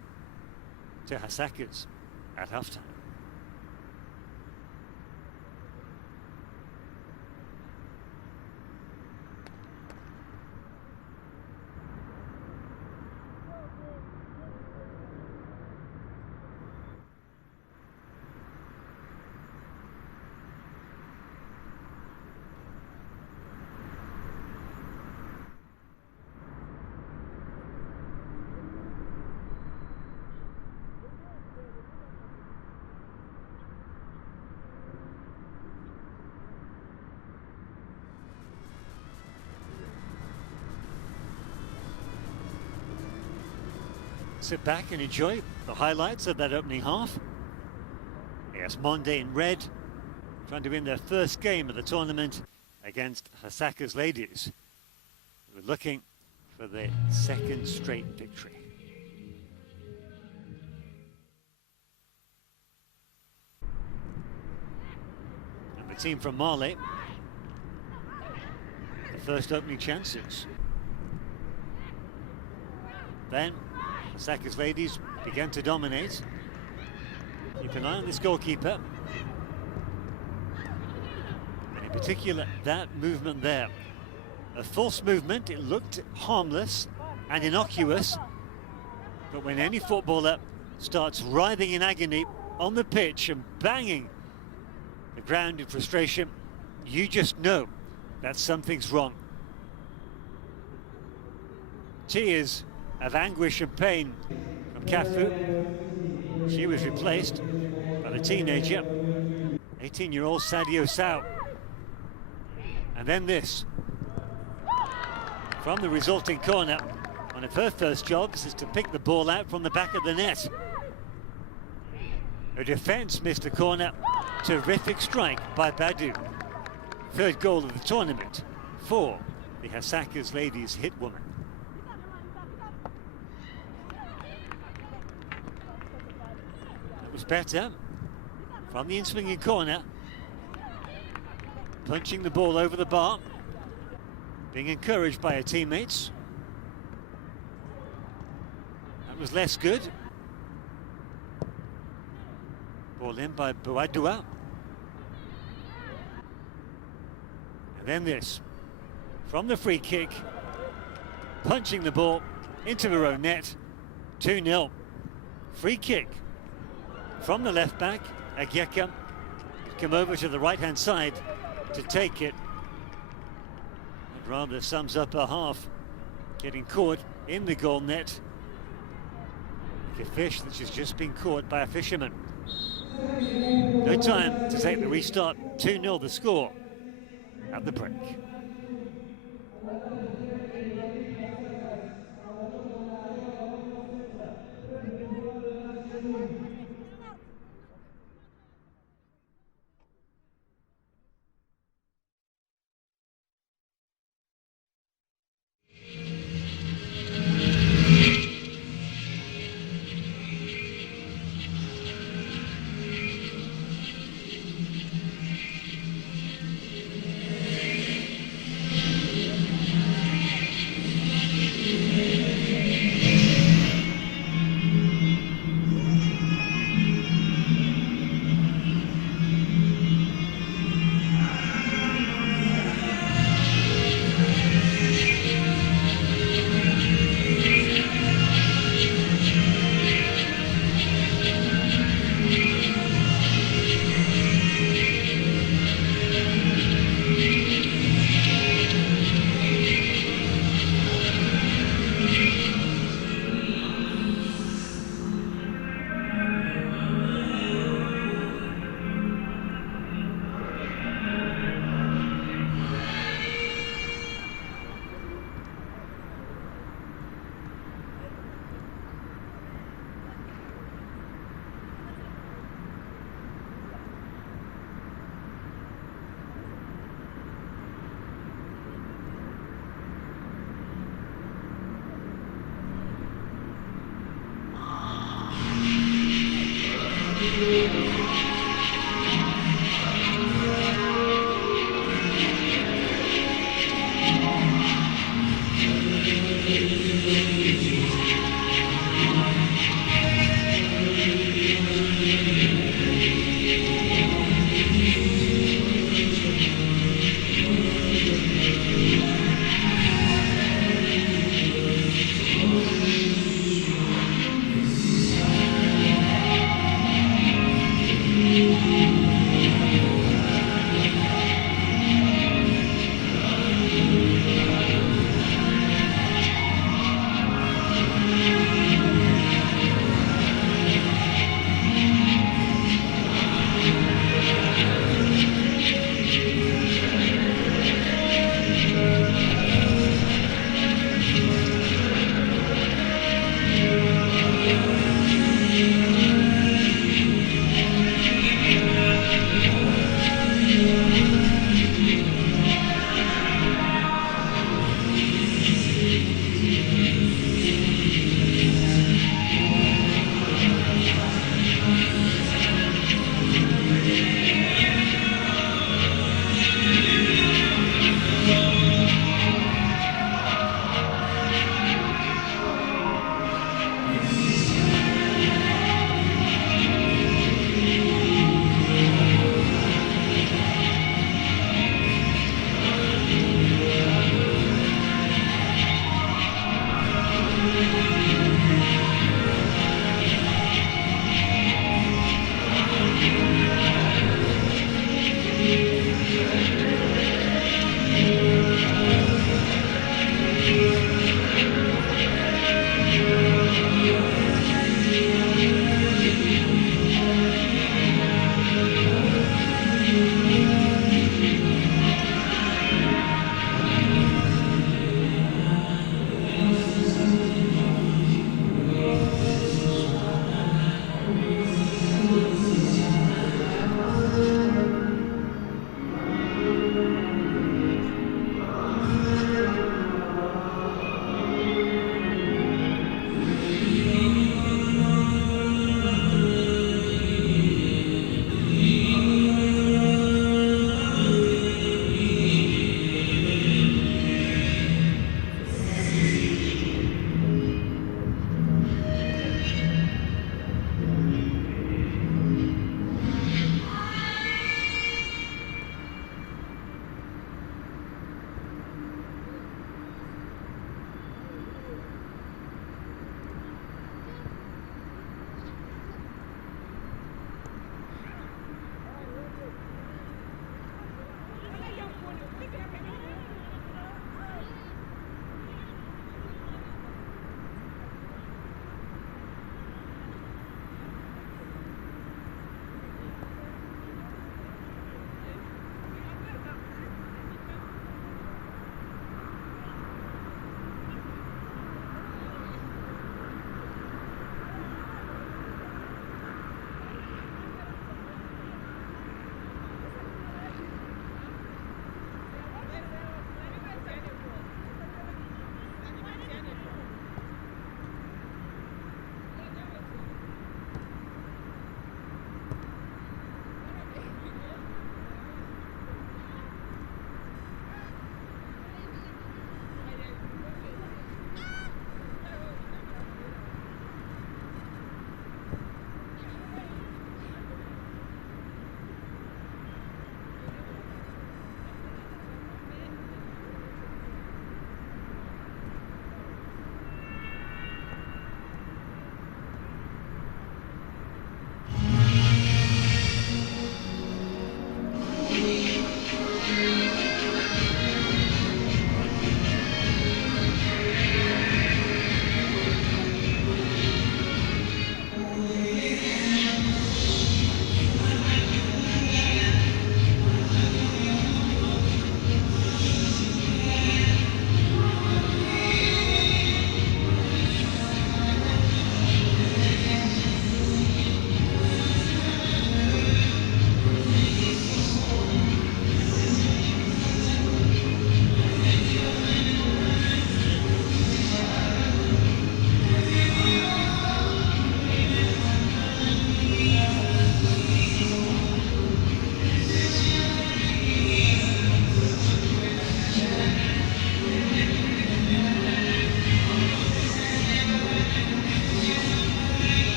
to Hasaacas at half-time. Sit back and enjoy the highlights of that opening half. AS Mande in red, trying to win their first game of the tournament against Hasaacas Ladies. We're looking for their second straight victory. And the team from Mali, the first opening chances. Then Hasaacas Ladies began to dominate. Keep an eye on this goalkeeper. And in particular, that movement there. A false movement, it looked harmless and innocuous. But when any footballer starts writhing in agony on the pitch and banging the ground in frustration, you just know that something's wrong. Tears of anguish and pain from Cafu. She was replaced by the teenager, 18-year-old Sadio Sow. And then this. From the resulting corner, one of her first jobs is to pick the ball out from the back of the net. Her defence missed the corner. Terrific strike by Badu. Third goal of the tournament for the Hasaacas Ladies hit woman. Was better from the in-swinging corner, punching the ball over the bar, being encouraged by her teammates. That was less good. Ball in by Bouadoua. And then this, from the free kick, punching the ball into her own net. 2-0. Free kick from the left back, Agyeka, come over to the right-hand side to take it. That rather sums up her half, getting caught in the goal net. Like a fish that has just been caught by a fisherman. No time to take the restart. 2-0 the score at the break.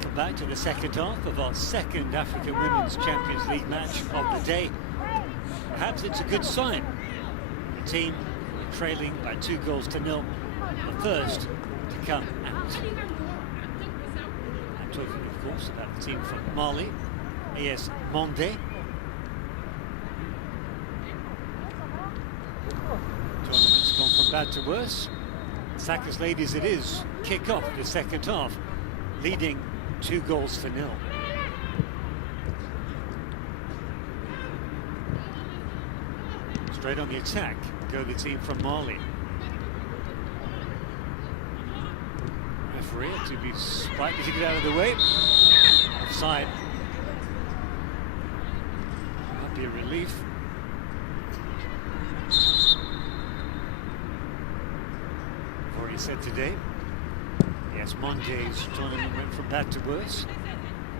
Welcome back to the second half of our second African Women's Champions League match of the day. Perhaps it's a good sign. The team trailing by 2-0, the first to come out. I'm talking, of course, about the team from Mali, AS Mande. Tournament's gone from bad to worse. Hasaacas Ladies it is, kick off the second half, leading 2-0. Straight on the attack go the team from Mali. Referee to be slightly to get out of the way. Offside. That'd be a relief. I've already said today, yes, Monde's tournament went from bad to worse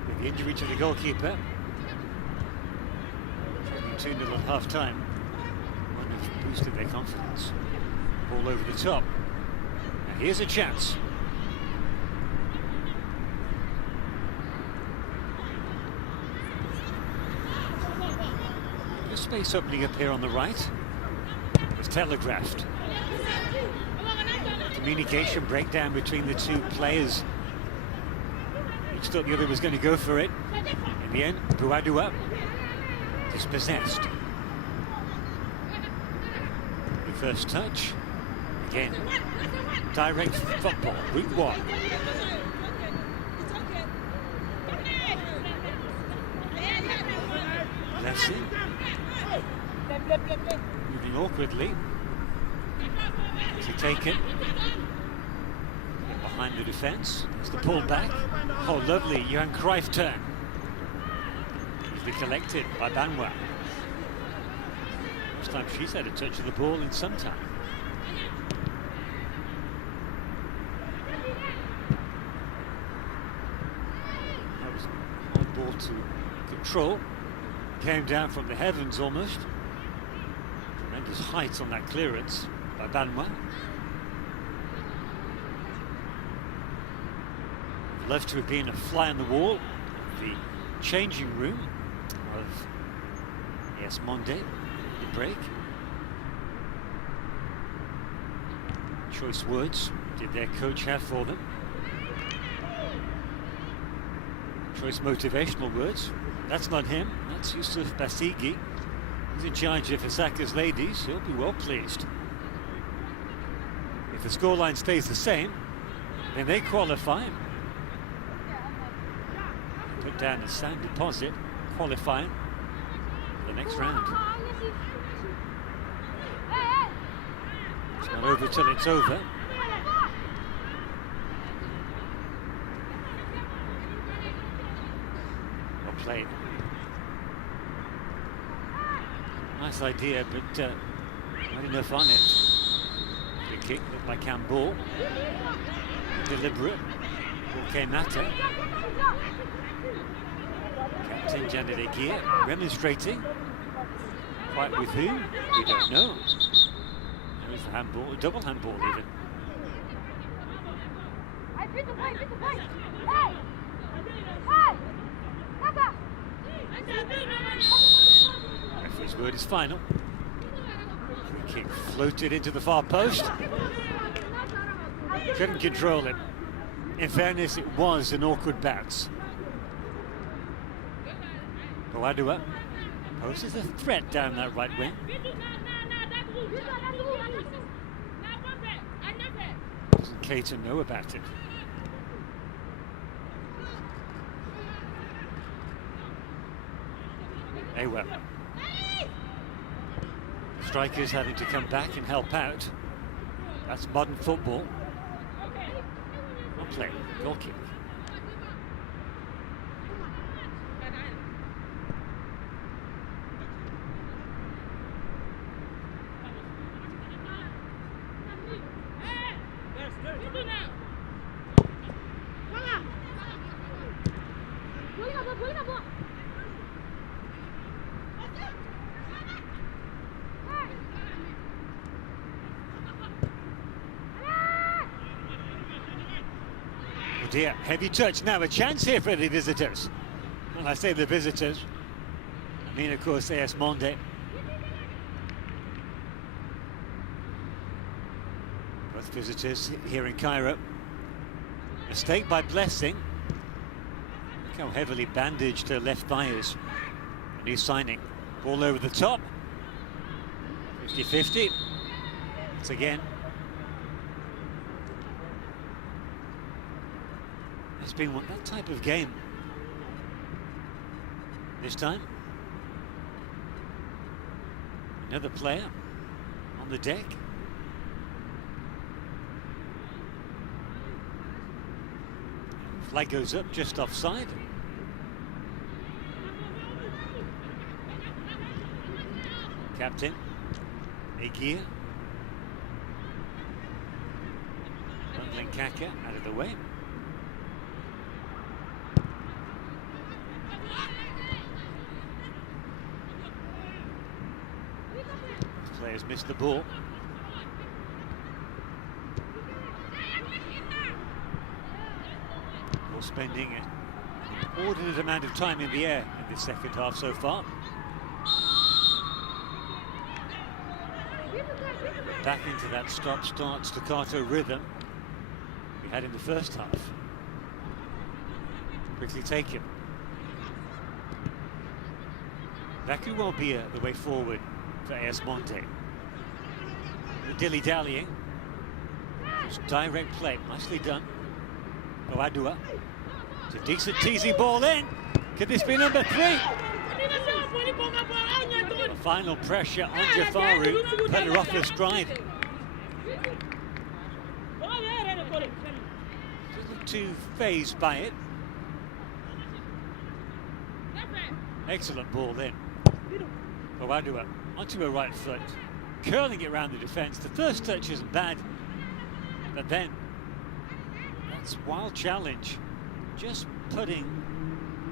with the injury to the goalkeeper. 2-0 at half-time. Boosted their confidence. Ball over the top. Now here's a chance. A space opening up here on the right. It's telegraphed. Communication breakdown between the two players. Each thought the other was going to go for it. In the end, Buadua dispossessed. First touch, again, direct football, route one. Blessing, moving awkwardly, to take it, behind the defence, it's the pull back. Oh lovely, Johan Cruyff turn, easily collected by Banwa. First time she's had a touch of the ball in some time. That was on ball to control. Came down from the heavens almost. Tremendous height on that clearance by Banwa. Left to have been a fly on the wall of the changing room of AS Mande. Break. Choice words did their coach have for them. Choice motivational words. That's not him, that's Yusuf Basigi. He's in charge of Hasaacas Ladies. He'll be well pleased. If the scoreline stays the same, then they qualify. Put down a sound deposit, qualifying for the next round. It's not over till it's over. Well played. Nice idea, but not enough on it. The kick looked like handball. Deliberate. Ball came at her. Captain Janet Aguirre remonstrating. Quite with whom? We don't know. There's the handball, a double handball even. Referee's word is final. Free kick floated into the far post. Couldn't control it. In fairness, it was an awkward bounce. Buadua poses a threat down that right wing. Doesn't Keita know about it? Well, strikers having to come back and help out. That's modern football. Well played, goal kick. dear, heavy touch. Now a chance here for the visitors. When I say the visitors, I mean, of course, AS Mande. Both visitors here in Cairo. Mistake by Blessing. Look how heavily bandaged her left thigh is. A new signing. Ball over the top. 50-50. Once again. It's been that type of game. This time. Another player on the deck. Flag goes up just offside. Captain Egir. Bundling Kaka out of the way. Players missed the ball. We're spending an inordinate amount of time in the air in this second half so far. Back into that stop-start staccato rhythm we had in the first half. Quickly taken. That could well be the way forward for AS Mande. The dilly-dallying. Just direct play, nicely done. Oadua. It's a decent teasing ball in. Could this be number 3? The final pressure on Jafaru. Put her off her stride. Doesn't look too phased by it. Excellent ball in. Oadua onto her right foot, curling it around the defence. The first touch isn't bad, but then that's wild challenge, just putting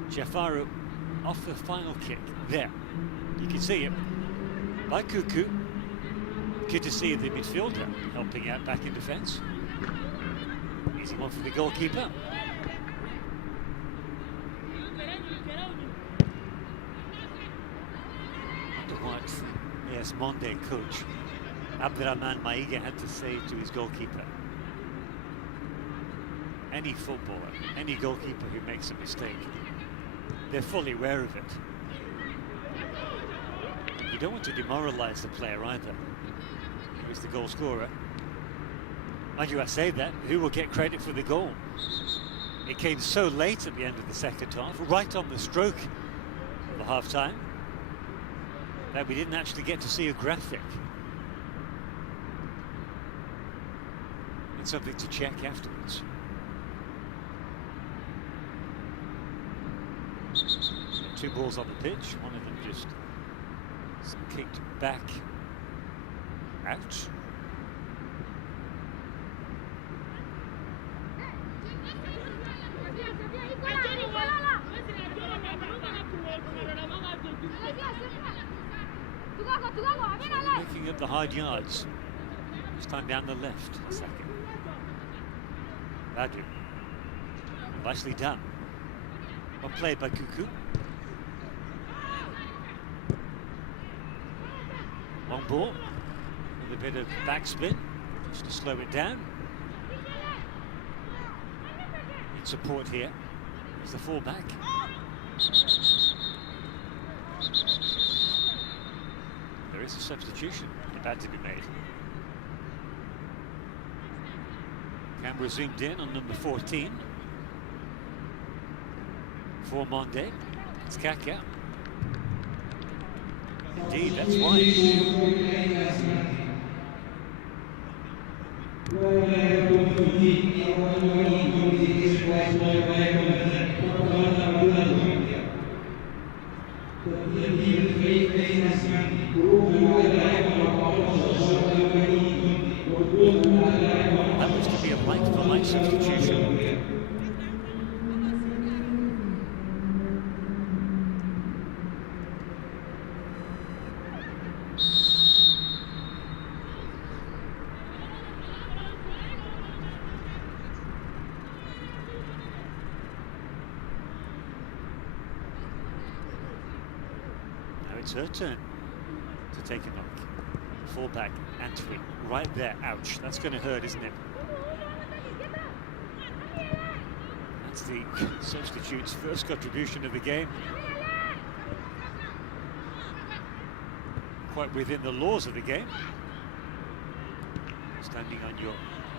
Jafaru off the final kick. There, you can see it by Cuckoo. Good to see the midfielder helping out back in defence. Easy one for the goalkeeper. What AS Mande coach Abdurrahman Maiga had to say to his goalkeeper. Any footballer, any goalkeeper who makes a mistake, they're fully aware of it. You don't want to demoralise the player either. Who's the goal scorer? Mind you, I say that, who will get credit for the goal? It came so late at the end of the second half, right on the stroke of the half-time, that we didn't actually get to see a graphic. It's something to check afterwards. So 2 balls on the pitch, one of them just kicked back out. Making up the hard yards. This time down the left. Second. Badu. Nicely done. Well played by Cuckoo. Long ball. With a bit of backspin. Just to slow it down. Need support here. There's the fullback. There is a substitution about to be made. Camera zoomed in on number 14 for Mande. It's Kaka. Indeed, that's why. That looks to be a like-for-like substitution. it's her turn to take a knock. Fullback, Antwi, right there. Ouch, that's going to hurt, isn't it? That's the substitute's first contribution of the game. Quite within the laws of the game. Standing on your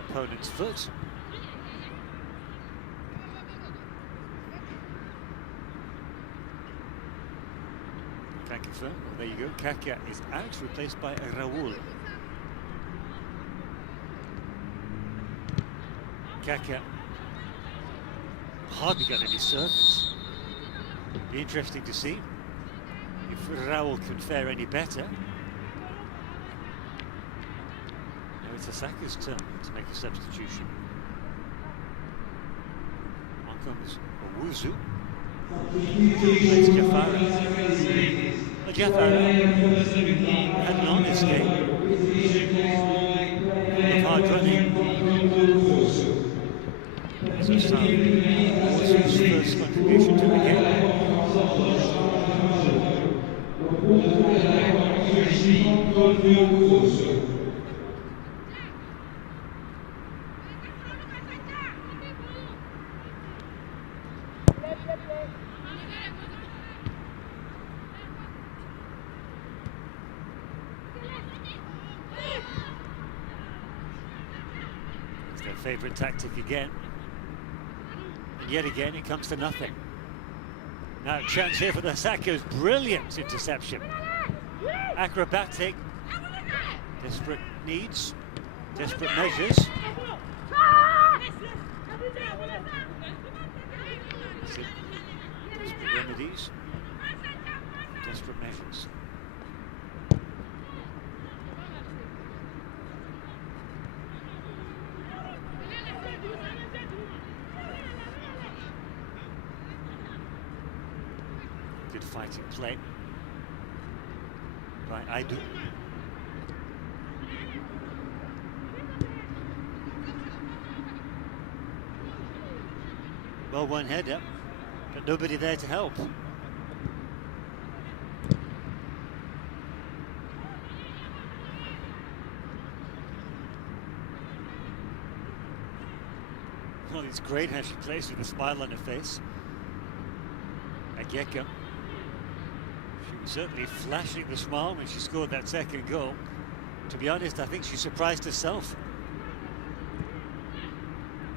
opponent's foot. Can't confirm. Well, there you go. Kaka is out, replaced by Raul. Kaka hardly got any service. Be interesting to see if Raul can fare any better. Now it's Hasaacas' turn to make a substitution. On comes Owuzu. Plays Jafara. Well, Jafara had an honest game. Full of hard running. So Owuzu's first contribution to the game. It's their favourite tactic again. And yet again it comes to nothing. Now chance here for the Hasaacas. Brilliant interception. Acrobatic. Desperate needs. Desperate measures. Desperate remedies. Desperate measures. Good fighting play by Aidu. Well, one header, but nobody there to help. Well, it's great how she plays with a smile on her face. Ageka. She was certainly flashing the smile when she scored that second goal. To be honest, I think she surprised herself.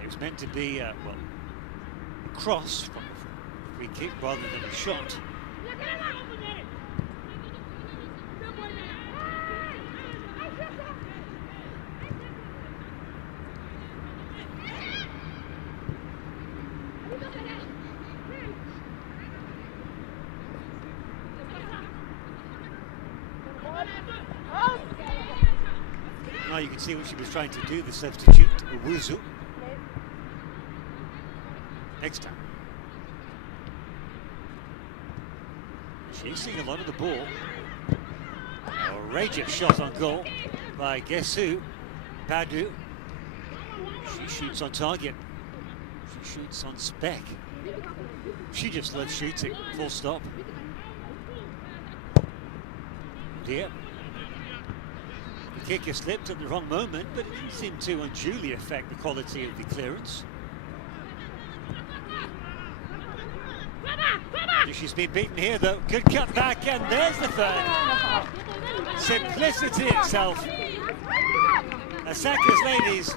It was meant to be, well, a cross from a free kick rather than a shot. Now you can see what she was trying to do, the substitute, Owuzu. Next time. She's seeing a lot of the ball. Outrageous shot on goal by guess who? Badu. She shoots on target. She shoots on spec. She just loves shooting, full stop. Dear. The kicker slipped at the wrong moment, but it didn't seem to unduly affect the quality of the clearance. She's been beaten here though. Good cut back, and there's the third. Simplicity itself. Hasaacas Ladies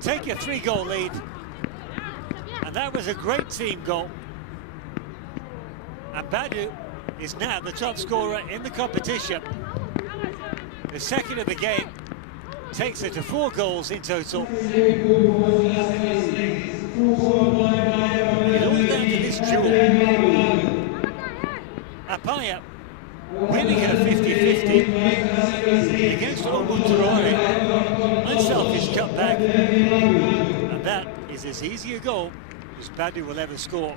take a 3-goal lead. And that was a great team goal. And Badu is now the top scorer in the competition. The second of the game takes her to 4 goals in total. It all down to this duel. Apaya winning at a 50-50 against Omuturore. Unselfish cutback. And that is as easy a goal as Badu will ever score.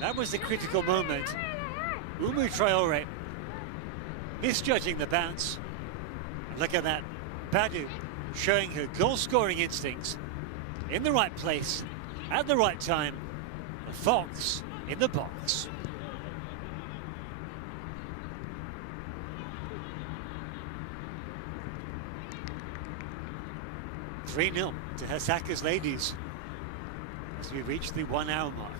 That was the critical moment. Umu Traore misjudging the bounce. And look at that. Badu showing her goal-scoring instincts in the right place, at the right time. The fox in the box. 3-0 to Hasaacas Ladies as we reach the 1 hour mark.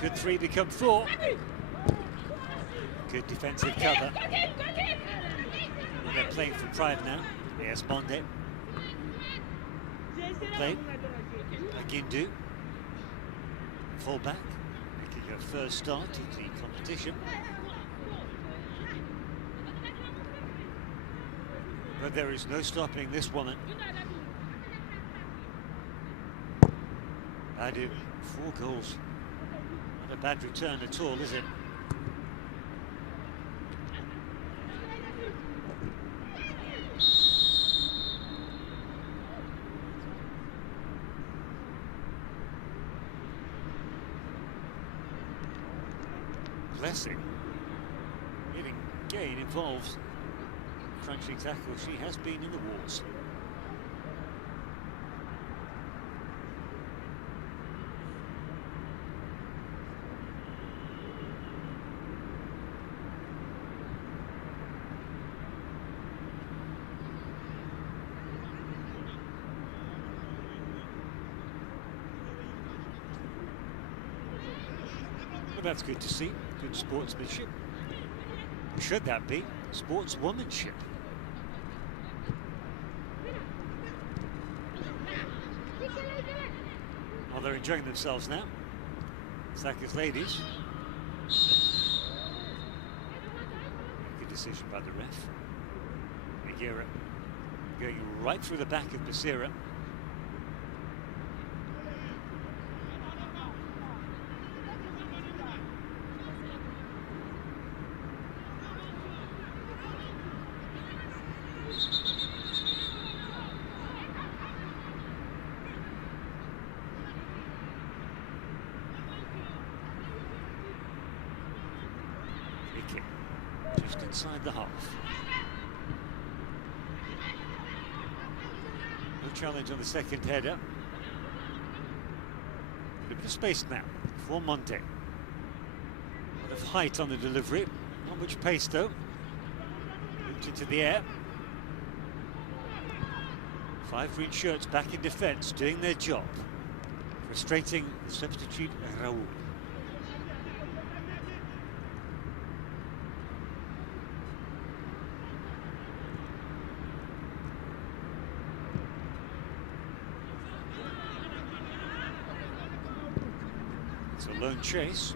Could 3 become 4? Good defensive cover. They're playing for pride now. AS Mande. Play. Agindu. Fullback. Making her first start at the competition. But there is no stopping this woman. I do. 4 goals. Not a bad return at all, is it? Blessing. Getting gain involves crunching tackle. She has been in the wars. Well, that's good to see. Good sportsmanship. Should that be sportswomanship? Well, they're enjoying themselves now. Hasaacas Ladies. Good decision by the ref. Aguirre going right through the back of Basira. Just inside the half. No challenge on the second header. A bit of space now for Mande. A lot of height on the delivery. Not much pace though. Moved into the air. 5 green shirts back in defence, doing their job. Frustrating the substitute Raul. It's a lone chase.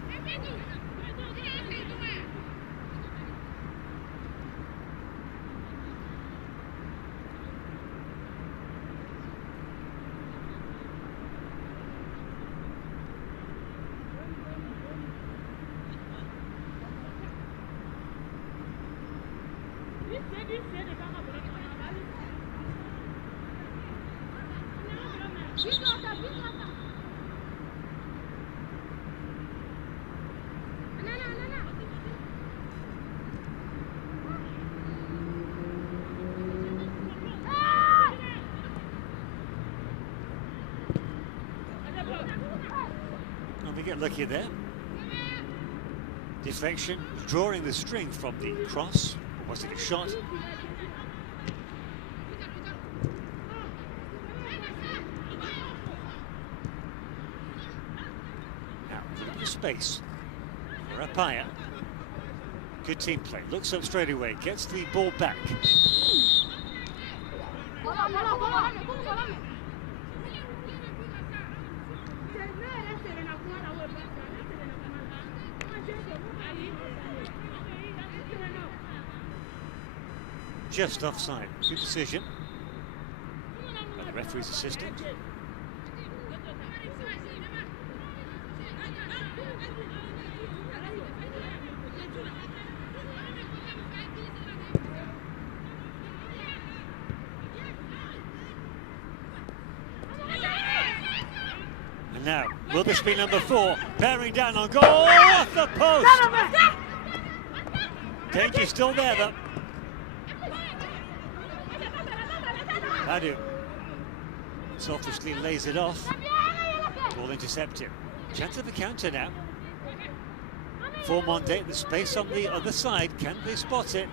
Well, they get lucky there. Deflection, drawing the string from the cross. Or was it a shot? Now, a little space for Apaya. Good team play. Looks up straight away. Gets the ball back. Just offside. Good decision. But the referee's assistant. And now, will this be number 4? Bearing down on goal, off the post! Danger still there though. Badu selfishly lays it off. Ball intercepted. Chance of a counter now. For Mande, the space on the other side. Can they spot it?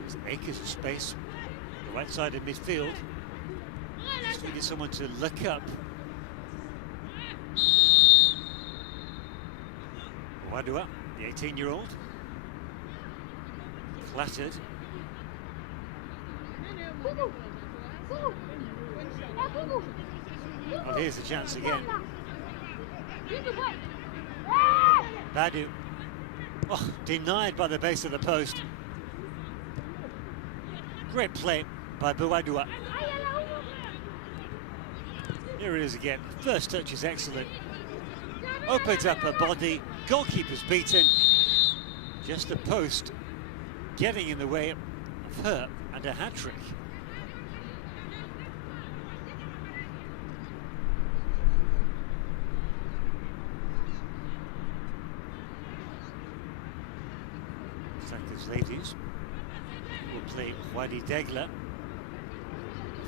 There's acres of space. The right side of midfield. Just needed someone to look up. Wadua, the 18-year-old, flattered. Well, here's the chance again. Badu. Oh, denied by the base of the post. Great play by Buwadua. Here it is again. First touch is excellent. Opens up her body. Goalkeeper's beaten. Just the post getting in the way of her and a hat-trick. Hasaacas Ladies will play Wadi Degla,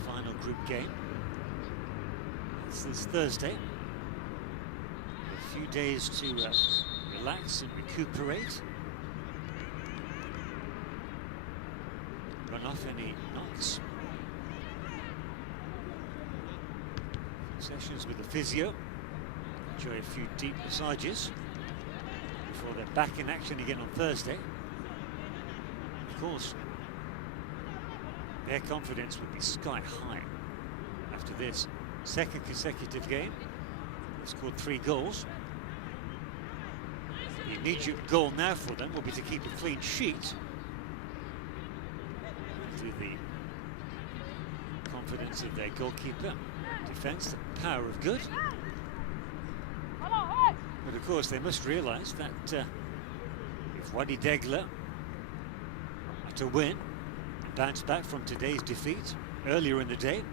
final group game. It's this Thursday. A few days to relax and recuperate. Run off any knots. Sessions with the physio. Enjoy a few deep massages before they're back in action again on Thursday. Of course, their confidence would be sky high after this second consecutive game. They've scored 3 goals. The immediate goal now for them will be to keep a clean sheet. Through the confidence of their goalkeeper, defence, the power of good. But of course they must realise that if Wadi Degla are to win and bounce back from today's defeat earlier in the day,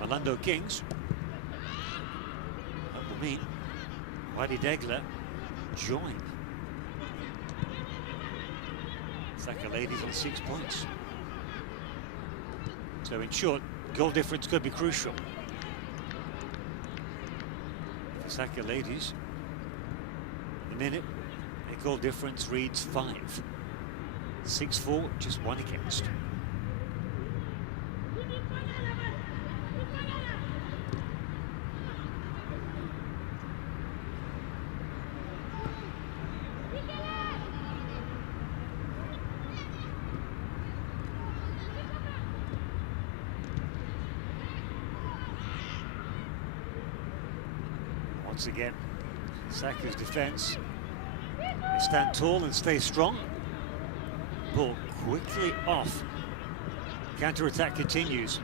Malando Kings, that will mean Wadi Degla join Hasaacas Ladies on 6 points. So in short, goal difference could be crucial. Hasaacas Ladies, in the minute, their goal difference reads 5. 6-4, just 1 against. Once again, Hasaacas' defence. They stand tall and stay strong. Ball quickly off. Counter-attack continues.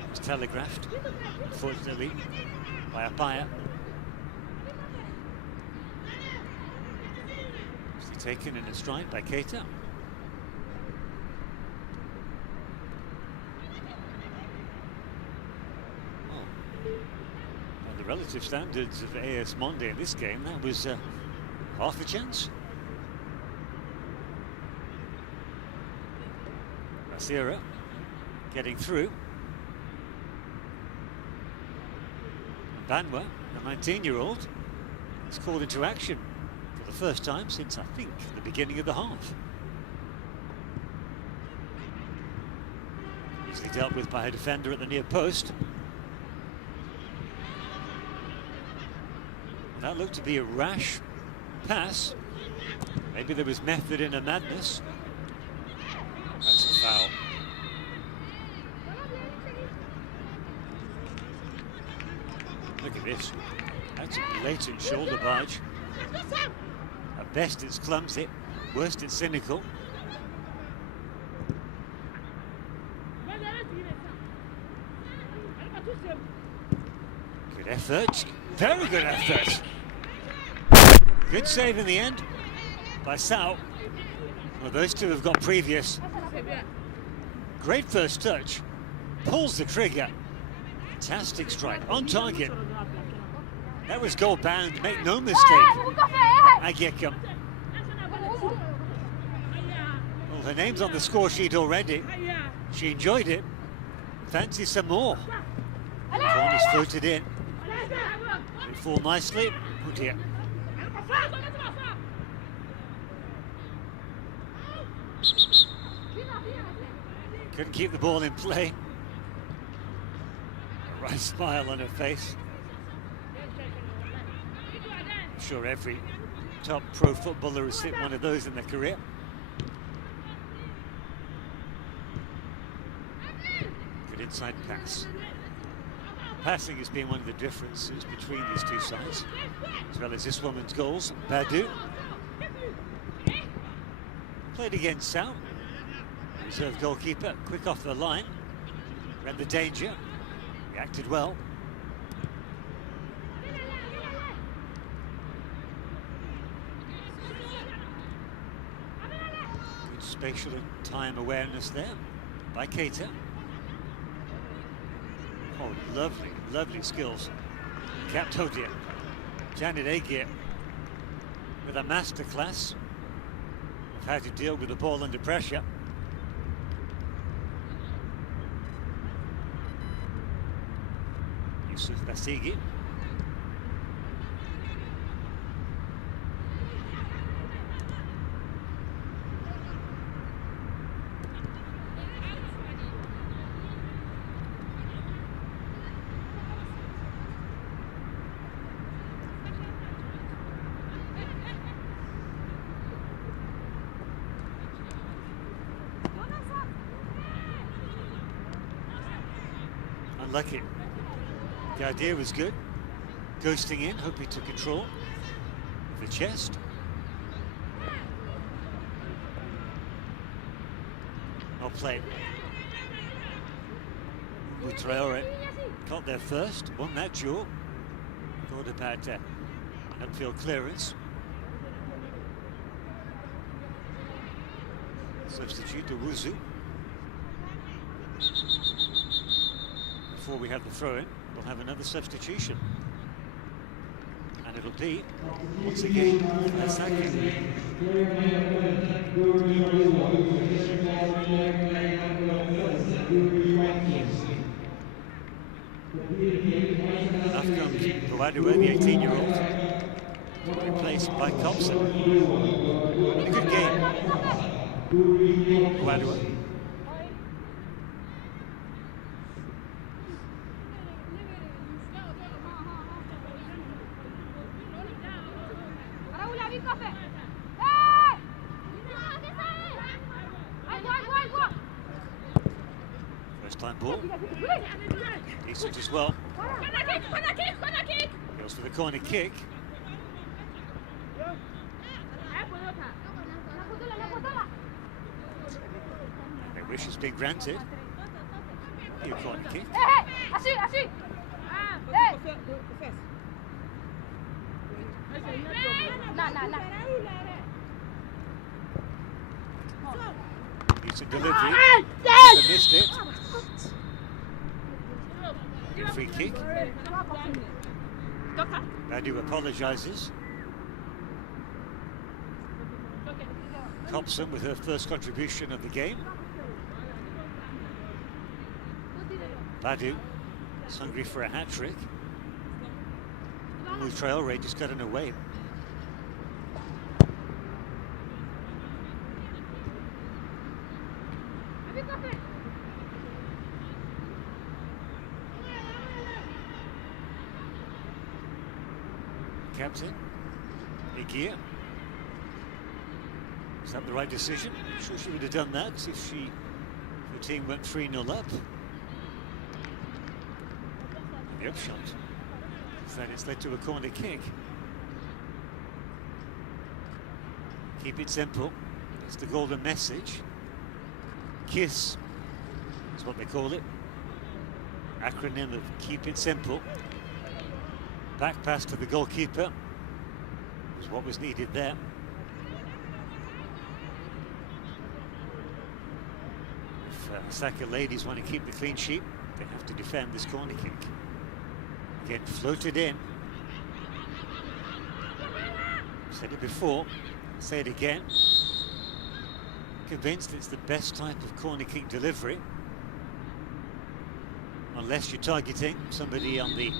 It was telegraphed, unfortunately, by Apaya. It's taken in a stride by Keita. Relative standards of AS Mande in this game, that was half a chance. Asira getting through. Banwa, the 19-year-old, is called into action for the first time since, I think, the beginning of the half. Easily dealt with by a defender at the near post. That looked to be a rash pass. Maybe there was method in a madness. That's a foul. Look at this. That's a blatant shoulder barge. A best it's clumsy, worst it's cynical. Good effort, very good effort. Good save in the end by Sao. Well, those two have got previous. Great first touch, pulls the trigger. Fantastic strike, on target. That was goal bound, make no mistake. Agekam. Well, her name's on the score sheet already. She enjoyed it. Fancy some more. Corner's floated in. It fall nicely. Put here. Couldn't keep the ball in play. A right smile on her face. I'm sure every top pro footballer has hit one of those in their career. Good inside pass. Passing has been one of the differences between these two sides, as well as this woman's goals. Badu played against Sao. Reserve goalkeeper, quick off the line, read the danger, reacted well. Good spatial and time awareness there by Keita. Oh, lovely, lovely skills. Captodia, Janet Agir with a masterclass of how to deal with the ball under pressure. Basigi. Unlucky. The idea was good. Ghosting in, hoping to control the chest. Well played. Traore got there first, won that duel. Thought about an upfield clearance. Substitute to Wuzu. Before we have the throw-in, we'll have another substitution. And it'll be, once again, Hasaacas. Off comes Goalkeeper, the 18-year-old, replaced by Cobson. A good game. Goalkeeper. First time ball. Decent as well. Goes for the corner kick. Their wish has been granted. New corner kick. Decent delivery. They missed it. Good free kick. Badu apologises. Cobson with her first contribution of the game. Badu is hungry for a hat-trick. Traore just got in her way. Captain, Igir. Is that the right decision? I'm sure she would have done that if the team went 3-0 up. The upshot. Then it's led to a corner kick. Keep it simple. It's the golden message. KISS is what they call it. Acronym of keep it simple. Back pass to the goalkeeper was what was needed there. If Hasaacas Ladies want to keep the clean sheet, they have to defend this corner kick. Again, floated in. Said it before, say it again. Convinced it's the best type of corner kick delivery. Unless you're targeting somebody on the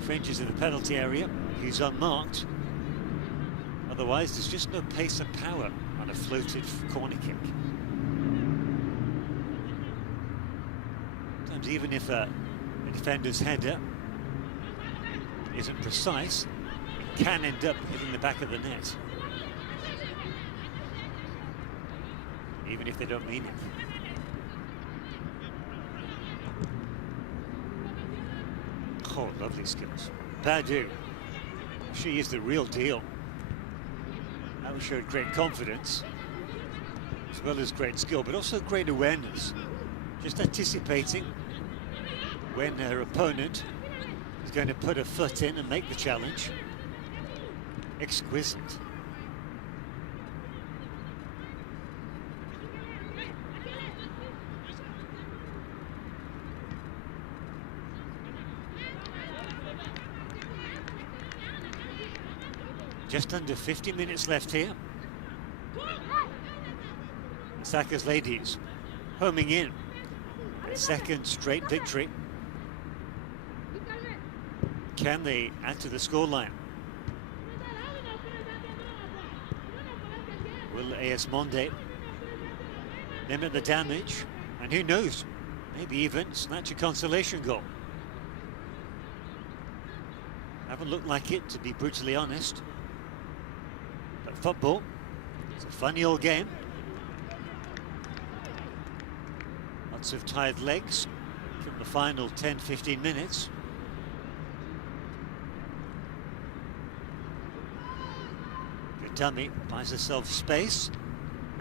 fringes of the penalty area who's unmarked. Otherwise, there's just no pace and power on a floated corner kick. Sometimes even if a defender's header isn't precise, it can end up hitting the back of the net. Even if they don't mean it. Oh, lovely skills. Badu. She is the real deal. That showed great confidence, as well as great skill, but also great awareness. Just anticipating when her opponent is going to put her foot in and make the challenge. Exquisite. Just under 50 minutes left here. Hasaacas Ladies homing in. Second straight victory. Can they add to the scoreline? Will AS Mande limit the damage? And who knows, maybe even snatch a consolation goal. Haven't looked like it, to be brutally honest. But football, it's a funny old game. Lots of tired legs from the final 10-15 minutes. Good dummy, buys herself space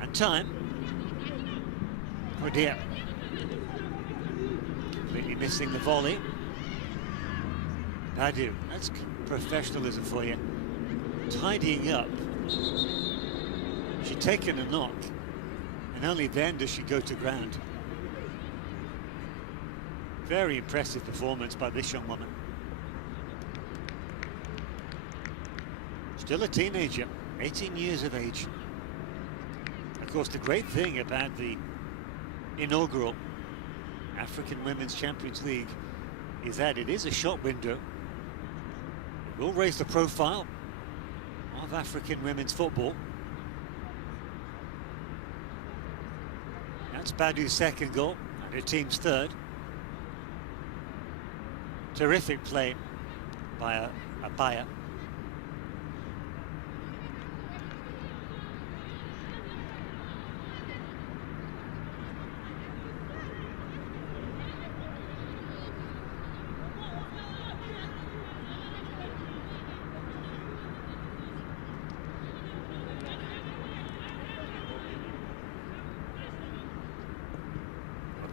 and time. Oh dear. Completely missing the volley. Badu, that's professionalism for you. Tidying up. She'd taken a knock, and only then does she go to ground. Very impressive performance by this young woman. Still a teenager, 18 years of age. Of course, the great thing about the inaugural African Women's Champions League is that it is a shop window. It will raise the profile of African women's football. That's Badu's second goal and her team's third. Terrific play by a buyer.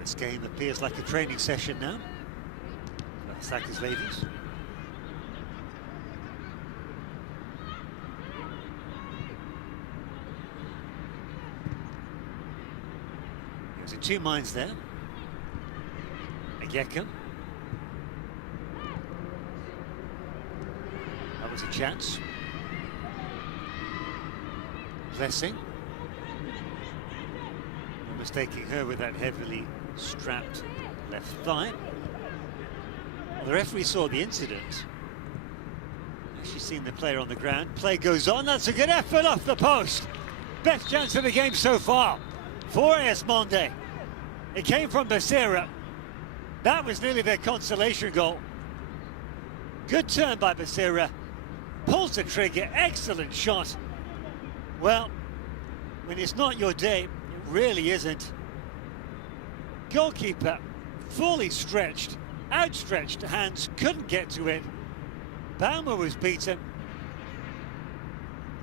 This game appears like a training session now. Hasaacas Ladies. He was in two minds there. Ageka. That was a chance. Blessing. No mistaking her with that heavily strapped left thigh. Well, the referee saw the incident. She's seen the player on the ground. Play goes on. That's a good effort off the post. Best chance of the game so far for AS Mande. It came from Becerra. That was nearly their consolation goal. Good turn by Becerra. Pulls the trigger. Excellent shot. Well, when it's not your day, it really isn't. Goalkeeper, fully stretched, outstretched hands, couldn't get to it. Baumer was beaten.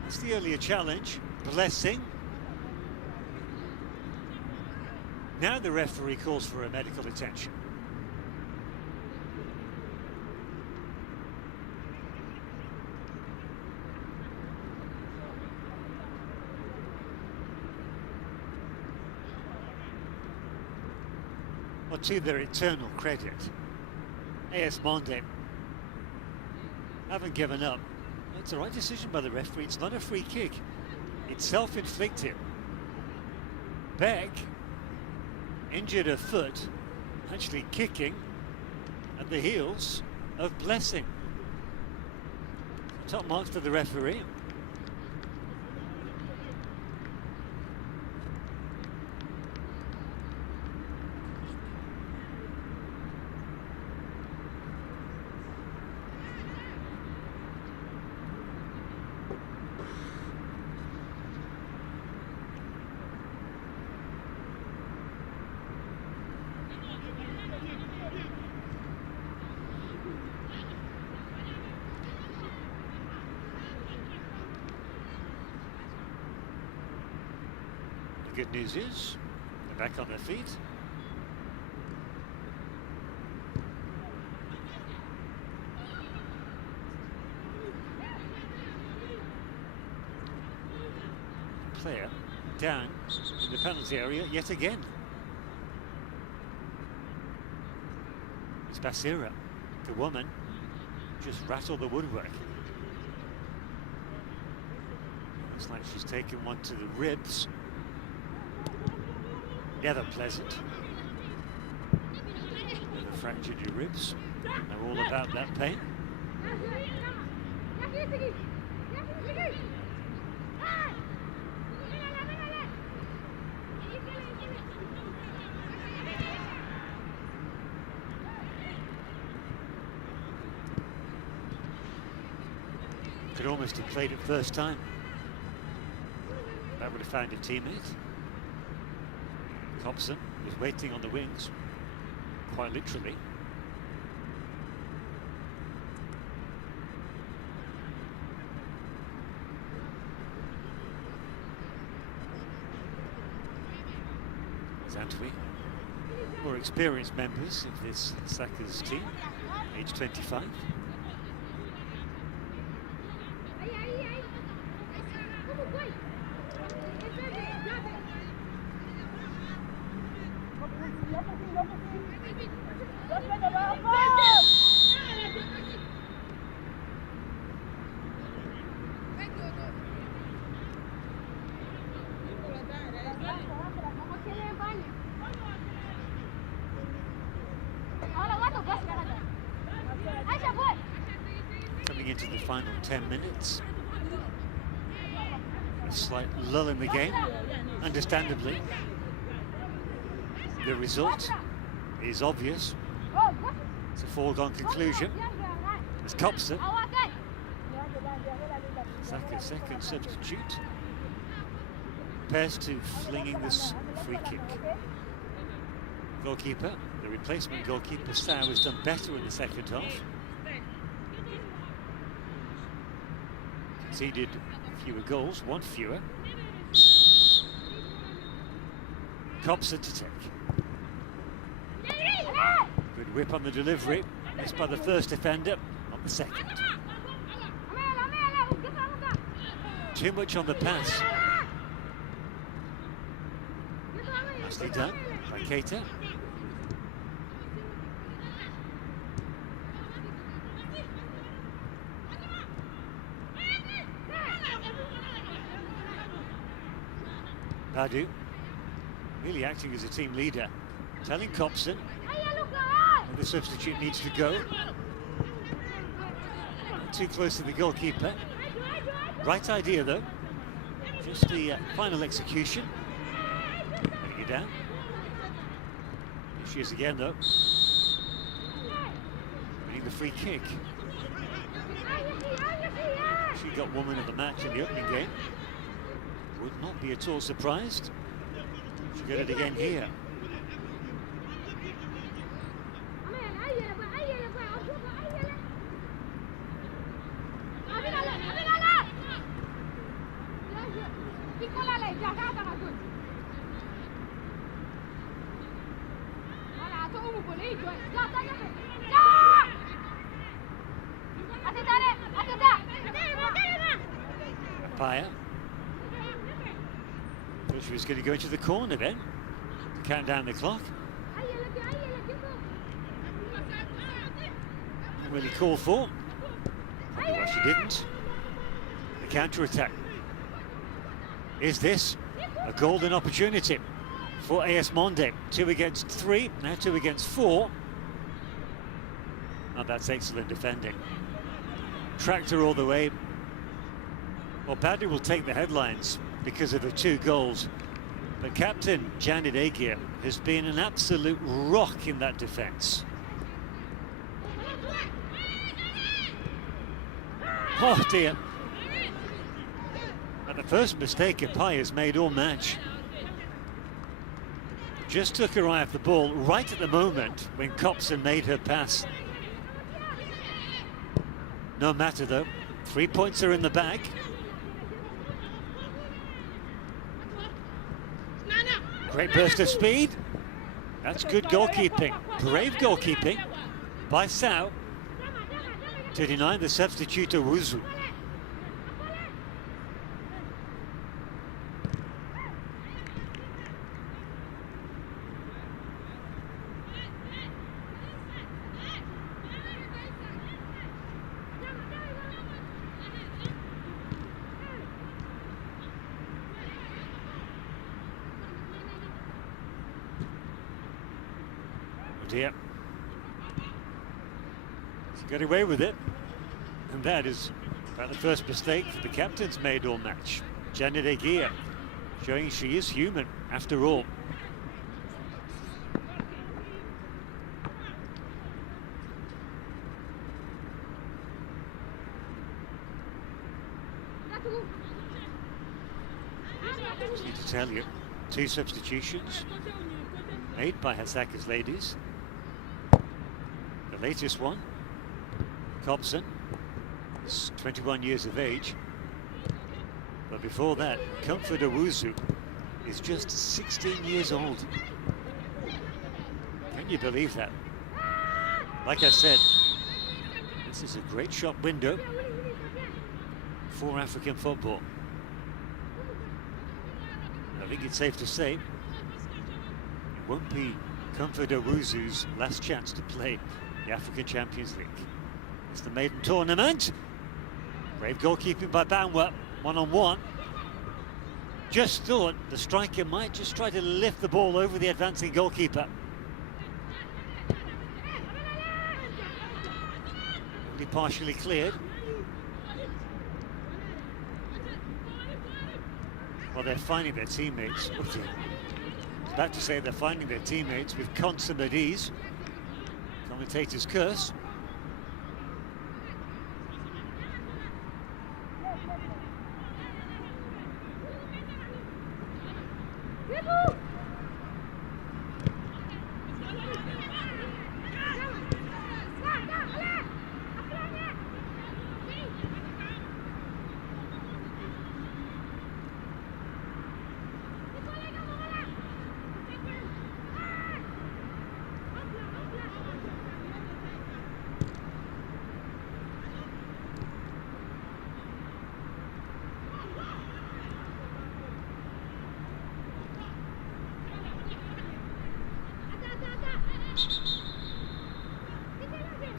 That's the earlier challenge. Blessing. Now the referee calls for a medical attention. Well, to their eternal credit, AS Mande haven't given up. It's the right decision by the referee. It's not a free kick. It's self-inflicted. Beck injured her foot, actually kicking at the heels of Blessing. Top marks to the referee. The good news is they're back on their feet. Player down in the penalty area yet again. It's Basira, the woman, just rattled the woodwork. Looks like she's taken one to the ribs. Never pleasant. Never fractured your ribs. Know all about that pain. Could almost have played it first time. That would have found a teammate. Thompson was waiting on the wings, quite literally. Zantwi, more experienced members of this Hasaacas team, age 25. Coming into the final 10 minutes. A slight lull in the game, understandably. The result is obvious. It's a foregone conclusion. It's Copson, Hasaacas' second substitute, prepares to flinging this free kick. Goalkeeper, the replacement goalkeeper, Sau, has done better in the second half. Conceded fewer goals, one fewer. Copson to take. Good whip on the delivery, missed by the first defender, on the second. Too much on the pass. Nicely done by Keita. Badu, really acting as a team leader, telling Copson the substitute needs to go. Not too close to the goalkeeper. Right idea though. Just the final execution. Putting it down. Here she is again though. Winning the free kick. She got woman of the match in the opening game. Would not be at all surprised. She'll get it again here. Paya. Thought she was going to go into the corner then, to count down the clock. Not really called for. Probably why she didn't. The counter-attack. Is this a golden opportunity for AS Mande? 2 against 3, now 2 against 4. Oh, that's excellent defending. Tractor all the way. Well, Paddy will take the headlines because of the 2 goals. But captain Janet Aguirre has been an absolute rock in that defence. Oh dear. And the first mistake Paya has made all match. Just took her eye off the ball right at the moment when Copson made her pass. No matter though, 3 points are in the bag. Great burst of speed. That's good goalkeeping. Brave goalkeeping by Sao to deny the substitute Owusu. Dear. She got away with it, and that is about the first mistake that the captain's made all match. Janet Aguirre showing she is human after all. Just need to tell you, 2 substitutions made by Hasaacas Ladies. The latest one, Copson, is 21 years of age. But before that, Comfort Owusu is just 16 years old. Can you believe that? Like I said, this is a great shop window for African football. I think it's safe to say it won't be Comfort Owusu's last chance to play the African Champions League. It's the maiden tournament. Brave goalkeeping by Banwa, 1-on-1. Just thought the striker might just try to lift the ball over the advancing goalkeeper. Only partially cleared. Well, they're finding their teammates. I was about to say they're finding their teammates with consummate ease. Commentator's curse.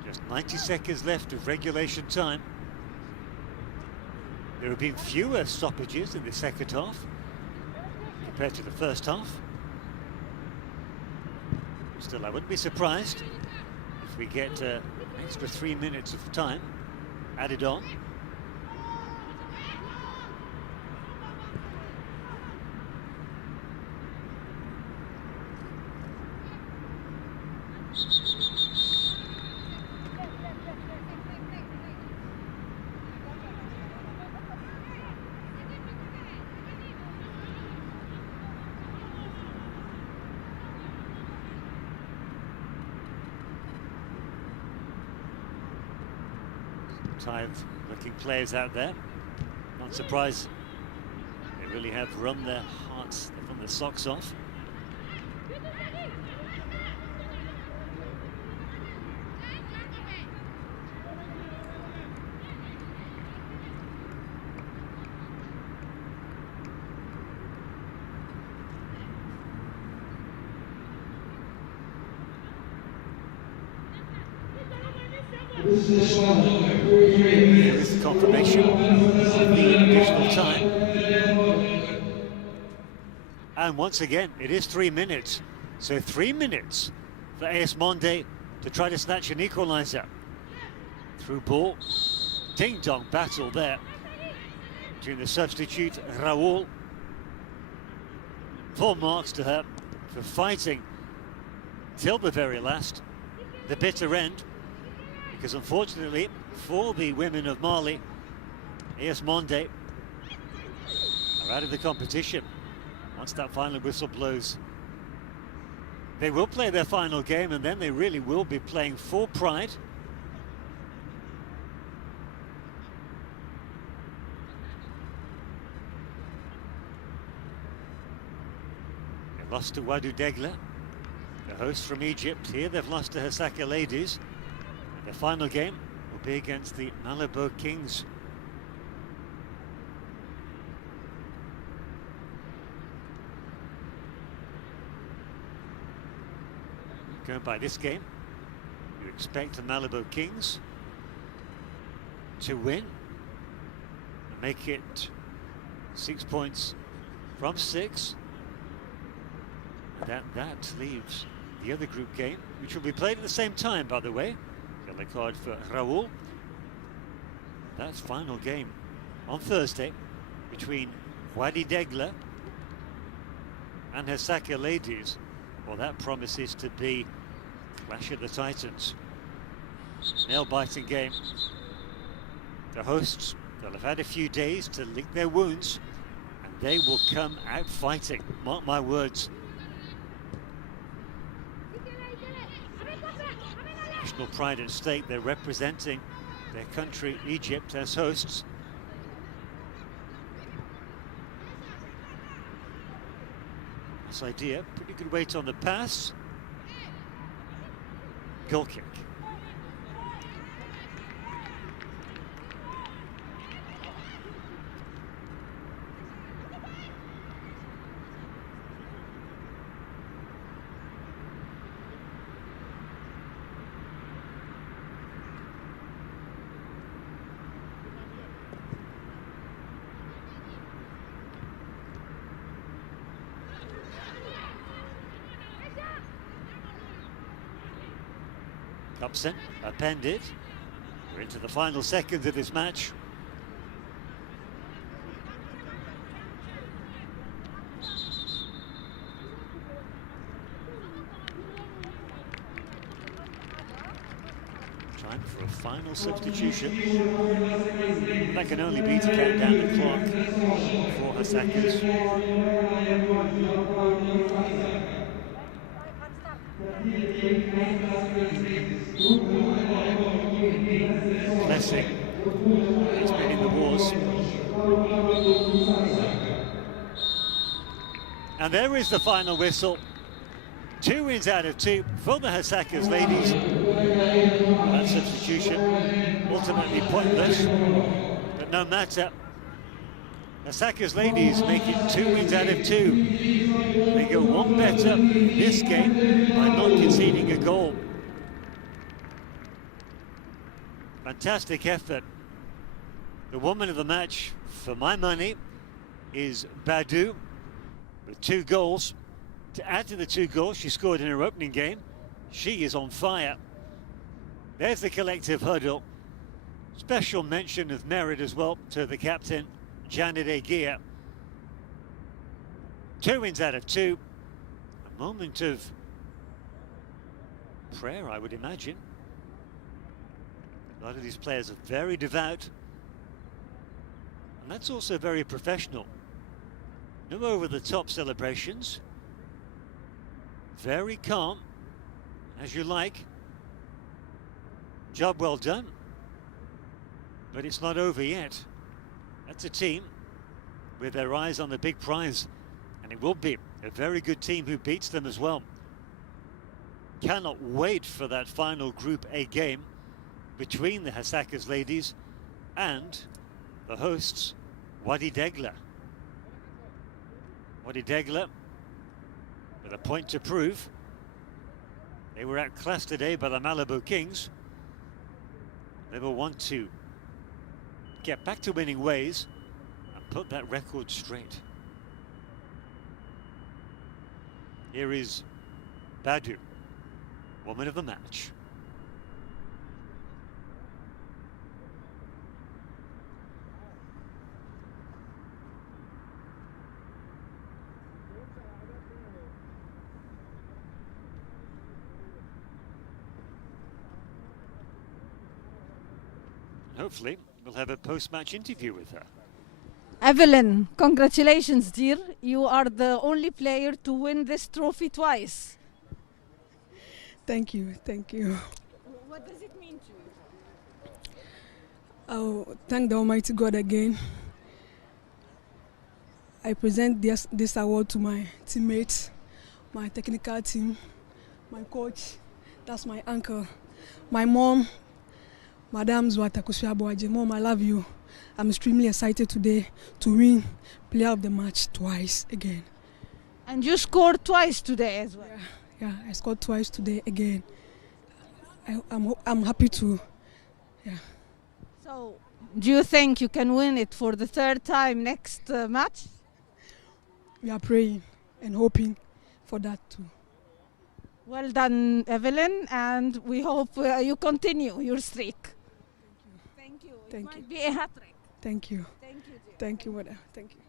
Just 90 seconds left of regulation time. There have been fewer stoppages in the second half compared to the first half. Still, I wouldn't be surprised if we get an extra 3 minutes of time added on. Tired looking players out there. Not surprised. They really have run their hearts, they've run their socks off. Here is the confirmation of the additional time. And once again, it is 3 minutes. So 3 minutes for AS Mande to try to snatch an equaliser. Through ball, ding-dong battle there between the substitute Raul. 4 marks to her for fighting till the very last, the bitter end, because unfortunately for the women of Mali, AS Mande are out of the competition once that final whistle blows. They will play their final game and then they really will be playing for pride. They lost to Wadu Degla, the hosts from Egypt. Here they've lost to Hasaacas Ladies. And their final game will be against the Malabo Kings. Going by this game, you expect the Malabo Kings to win and make it 6 points from 6. And that leaves the other group game, which will be played at the same time, by the way. Yellow card for Raul. That's final game on Thursday between Wadi Degla and Hasaacas Ladies. Well, that promises to be Clash of the Titans. Nail-biting game. The hosts, they'll have had a few days to lick their wounds, and they will come out fighting. Mark my words. National pride at stake. They're representing their country, Egypt, as hosts. This idea, pretty good weight on the pass. Goal kick. Upset, appended. We're into the final seconds of this match. Time for a final substitution. That can only be to count down the clock for Hasaacas. Blessing. He's been in the wars. And there is the final whistle. 2 wins out of 2 for the Hasaacas Ladies. That substitution ultimately pointless, but no matter. Hasaacas Ladies make it 2 wins out of 2. They go one better this game by not conceding a goal. Fantastic effort. The woman of the match, for my money, is Badu, with 2 goals. To add to the 2 goals she scored in her opening game, she is on fire. There's the collective huddle. Special mention of merit as well to the captain, Janet Egia. 2 wins out of 2. A moment of prayer, I would imagine. A lot of these players are very devout. And that's also very professional. No over-the-top celebrations. Very calm, as you like. Job well done. But it's not over yet. That's a team with their eyes on the big prize. And it will be a very good team who beats them as well. Cannot wait for that final Group A game between the Hasaacas Ladies and the hosts, Wadi Degla. Wadi Degla with a point to prove. They were outclassed today by the Malabo Kings. They will want to get back to winning ways and put that record straight. Here is Badu, woman of the match. Hopefully, we'll have a post-match interview with her. Evelyn, congratulations, dear. You are the only player to win this trophy twice. Thank you, thank you. What does it mean to you? Oh, thank the Almighty God again. I present this award to my teammates, my technical team, my coach, that's my uncle, my mom, Madam Zwatakushaboaje. Mom, I love you. I'm extremely excited today to win Player of the Match twice again. And you scored twice today as well. Yeah, I scored twice today again. I'm happy to. Yeah. So, do you think you can win it for the third time next match? We are praying and hoping for that too. Well done, Evelyn, and we hope you continue your streak. Thank you. It Thank might you. be a hat trick. Thank you. Thank you, dear. Thank you, Mother. Thank you.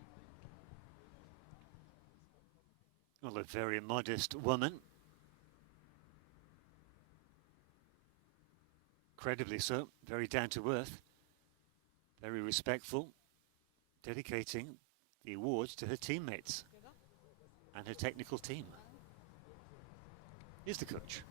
Well, a very modest woman. Incredibly so, very down to earth, very respectful, dedicating the awards to her teammates and her technical team. Here's the coach.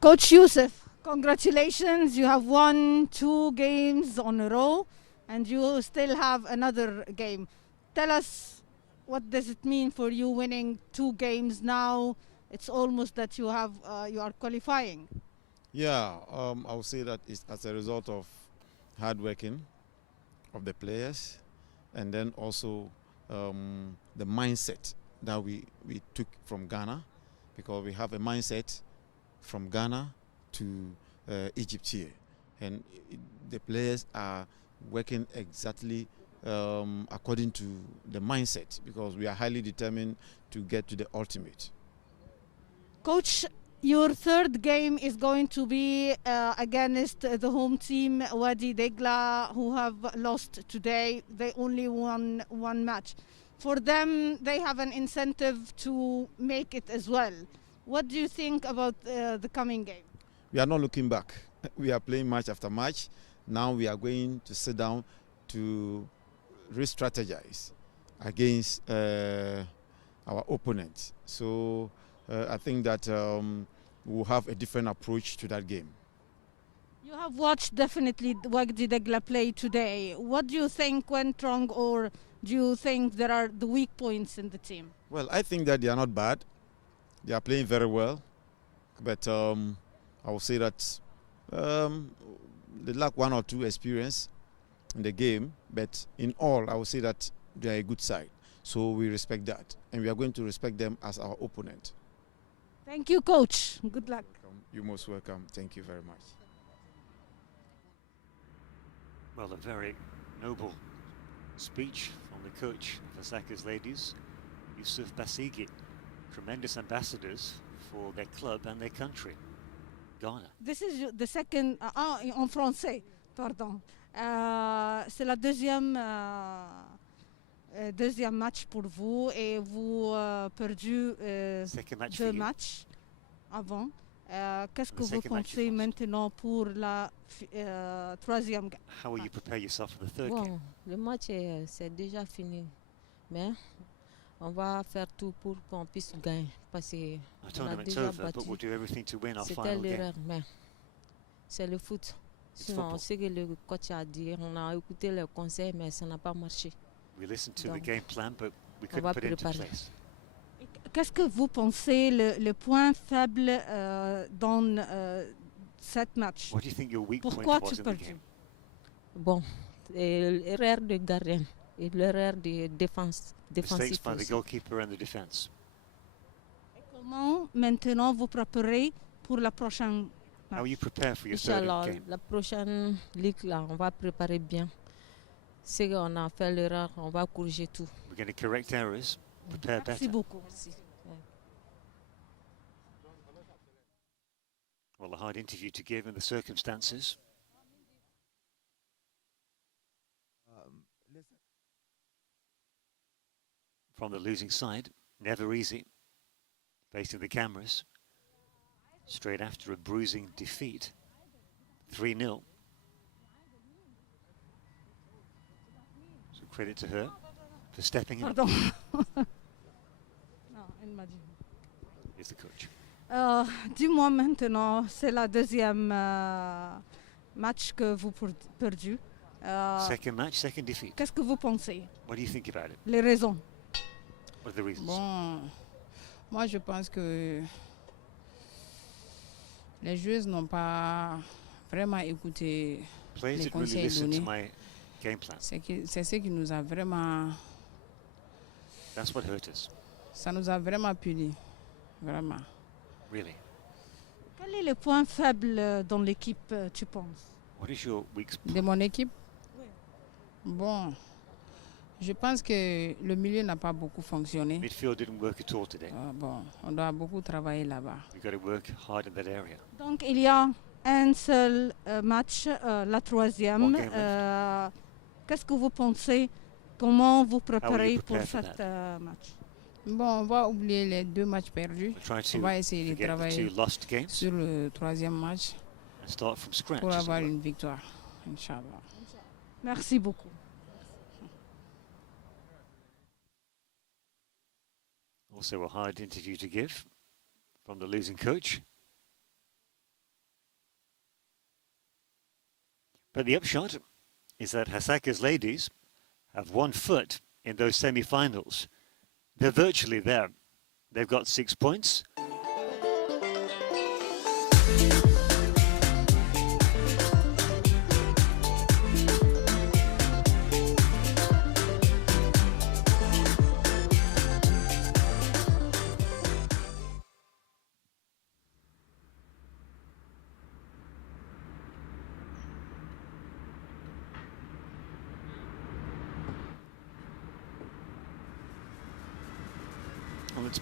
Coach Youssef, congratulations. You have won 2 games on a row and you still have another game. Tell us, what does it mean for you winning 2 games now? It's almost that you are qualifying. Yeah, I would say that it's as a result of hard working of the players, and then also the mindset that we took from Ghana, because we have a mindset from Ghana to Egypt here, and the players are working exactly according to the mindset, because we are highly determined to get to the ultimate. Coach, your third game is going to be against the home team Wadi Degla, who have lost today. They only won 1 match. For them, they have an incentive to make it as well. What do you think about the coming game? We are not looking back. We are playing match after match. Now we are going to sit down to re-strategize against our opponents. So I think that we'll have a different approach to that game. You have watched definitely Wadi Degla play today. What do you think went wrong, or do you think there are the weak points in the team? Well, I think that they are not bad. They are playing very well, but I will say that they lack 1 or 2 experience in the game, but in all, I will say that they are a good side. So we respect that, and we are going to respect them as our opponent. Thank you, Coach. Good luck. You're most welcome. Thank you very much. Well, a very noble speech from the coach of Hasaacas Ladies, Yusuf Basigi. Tremendous ambassadors for their club and their country, Ghana. This is the second, en français, pardon. C'est la deuxième match pour vous, et vous perdu 2 matchs avant. Qu'est-ce que vous pensez maintenant pour la 3e? How will you prepare yourself for the third game? Le match c'est déjà fini, mais on va faire tout pour qu'on puisse gagner, parce que on a déjà battu. But we'll do everything to win our C'était final l'erreur, game. mais c'est le foot. It's Sinon, football. ce que le coach a dit, on a écouté les conseils, mais ça n'a pas marché. We listened to the Donc, game plan, but we on couldn't va put it into préparer. place. Qu'est-ce que vous pensez le point faible dans cette match? What do you think your weak Pourquoi point was tu in the perdu? game? Bon, l'erreur de gardien et l'erreur de défense, Mistakes défensif by the aussi. goalkeeper and the defense. Comment maintenant vous préparez pour la prochaine How you prepare for your third Inch'Allah, game? la prochaine ligue là, on va préparer bien. C'est qu'on a fait l'erreur, on va corriger tout. We're going to correct errors, prepare Merci better. beaucoup. Merci. Ouais. Well, a hard interview to give in the circumstances. From the losing side, never easy. Facing the cameras, straight after a bruising defeat, 3-0. So credit to her for stepping up. Pardon. Non, elle m'a dit. Here's the coach. Dis-moi maintenant, c'est la deuxième match que vous perdu. Second match, second defeat. Qu'est-ce que vous pensez? What do you think about it? Les raisons? What are the reasons? Bon, moi je pense que les joueuses n'ont pas vraiment écouté Players les didn't really conseils listen to donnés. my game plan. C'est ce qui nous a vraiment, That's what hurt us, ça nous a vraiment puni, vraiment. really. Quel est le point faible dans l'équipe, tu penses? What is your weak De mon équipe, bon, je pense que le milieu n'a pas beaucoup fonctionné. Midfield didn't work at all today. Bon, on doit beaucoup travailler là-bas. We've got to work hard in that area. Donc il y a un seul match, la troisième. One game Qu'est-ce que vous pensez? Comment vous préparez pour prepare for cet match? Bon, on va oublier les 2 matchs perdus. We'll try On to va essayer de forget the travailler 2 lost games sur le 3e match and start from scratch. pour as it avoir were. une victoire, Inch'Allah. Merci beaucoup. Also a hard interview to give from the losing coach. But the upshot is that Hasaacas Ladies have 1 foot in those semi-finals. They're virtually there. They've got 6 points.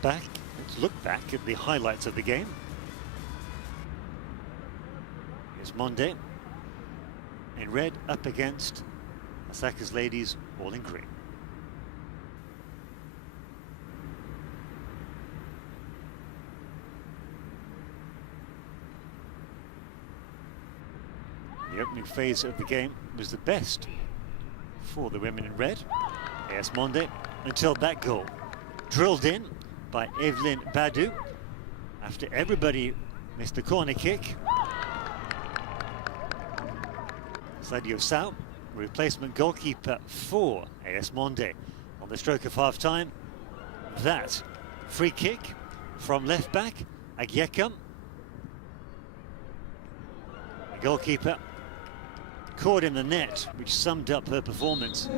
Well, let's look back at the highlights of the game. Here's Mande in red up against Hasaacas Ladies all in green. The opening phase of the game was the best for the women in red, AS Mande, until that goal. Drilled in by Evelyn Badu after everybody missed the corner kick. Sadio Sao, replacement goalkeeper for AS Mande on the stroke of half-time. That free kick from left back, Agyekam. The goalkeeper caught in the net, which summed up her performance.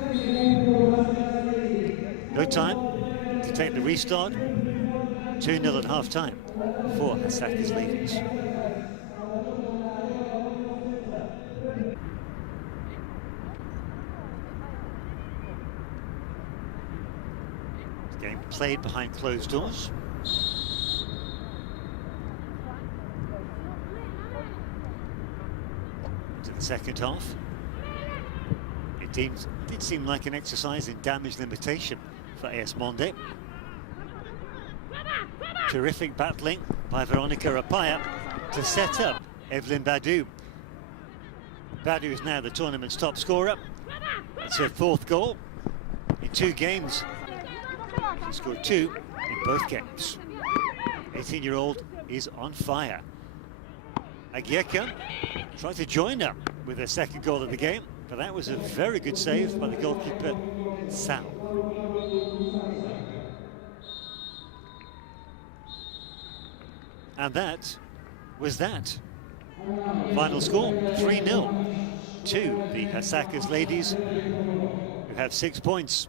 No time to take the restart. 2-0 at half-time for Hasaacas Ladies. Game played behind closed doors. Into the second half. It did seem like an exercise in damage limitation for AS Mande. Terrific battling by Veronica Rapaya to set up Evelyn Badu. Badu is now the tournament's top scorer. It's her 4th goal in 2 games. She scored 2 in both games. 18-year-old is on fire. Agyeka tried to join her with her 2nd goal of the game, but that was a very good save by the goalkeeper, Sal. And that was that. Final score, 3-0 to the Hasaacas Ladies, who have 6 points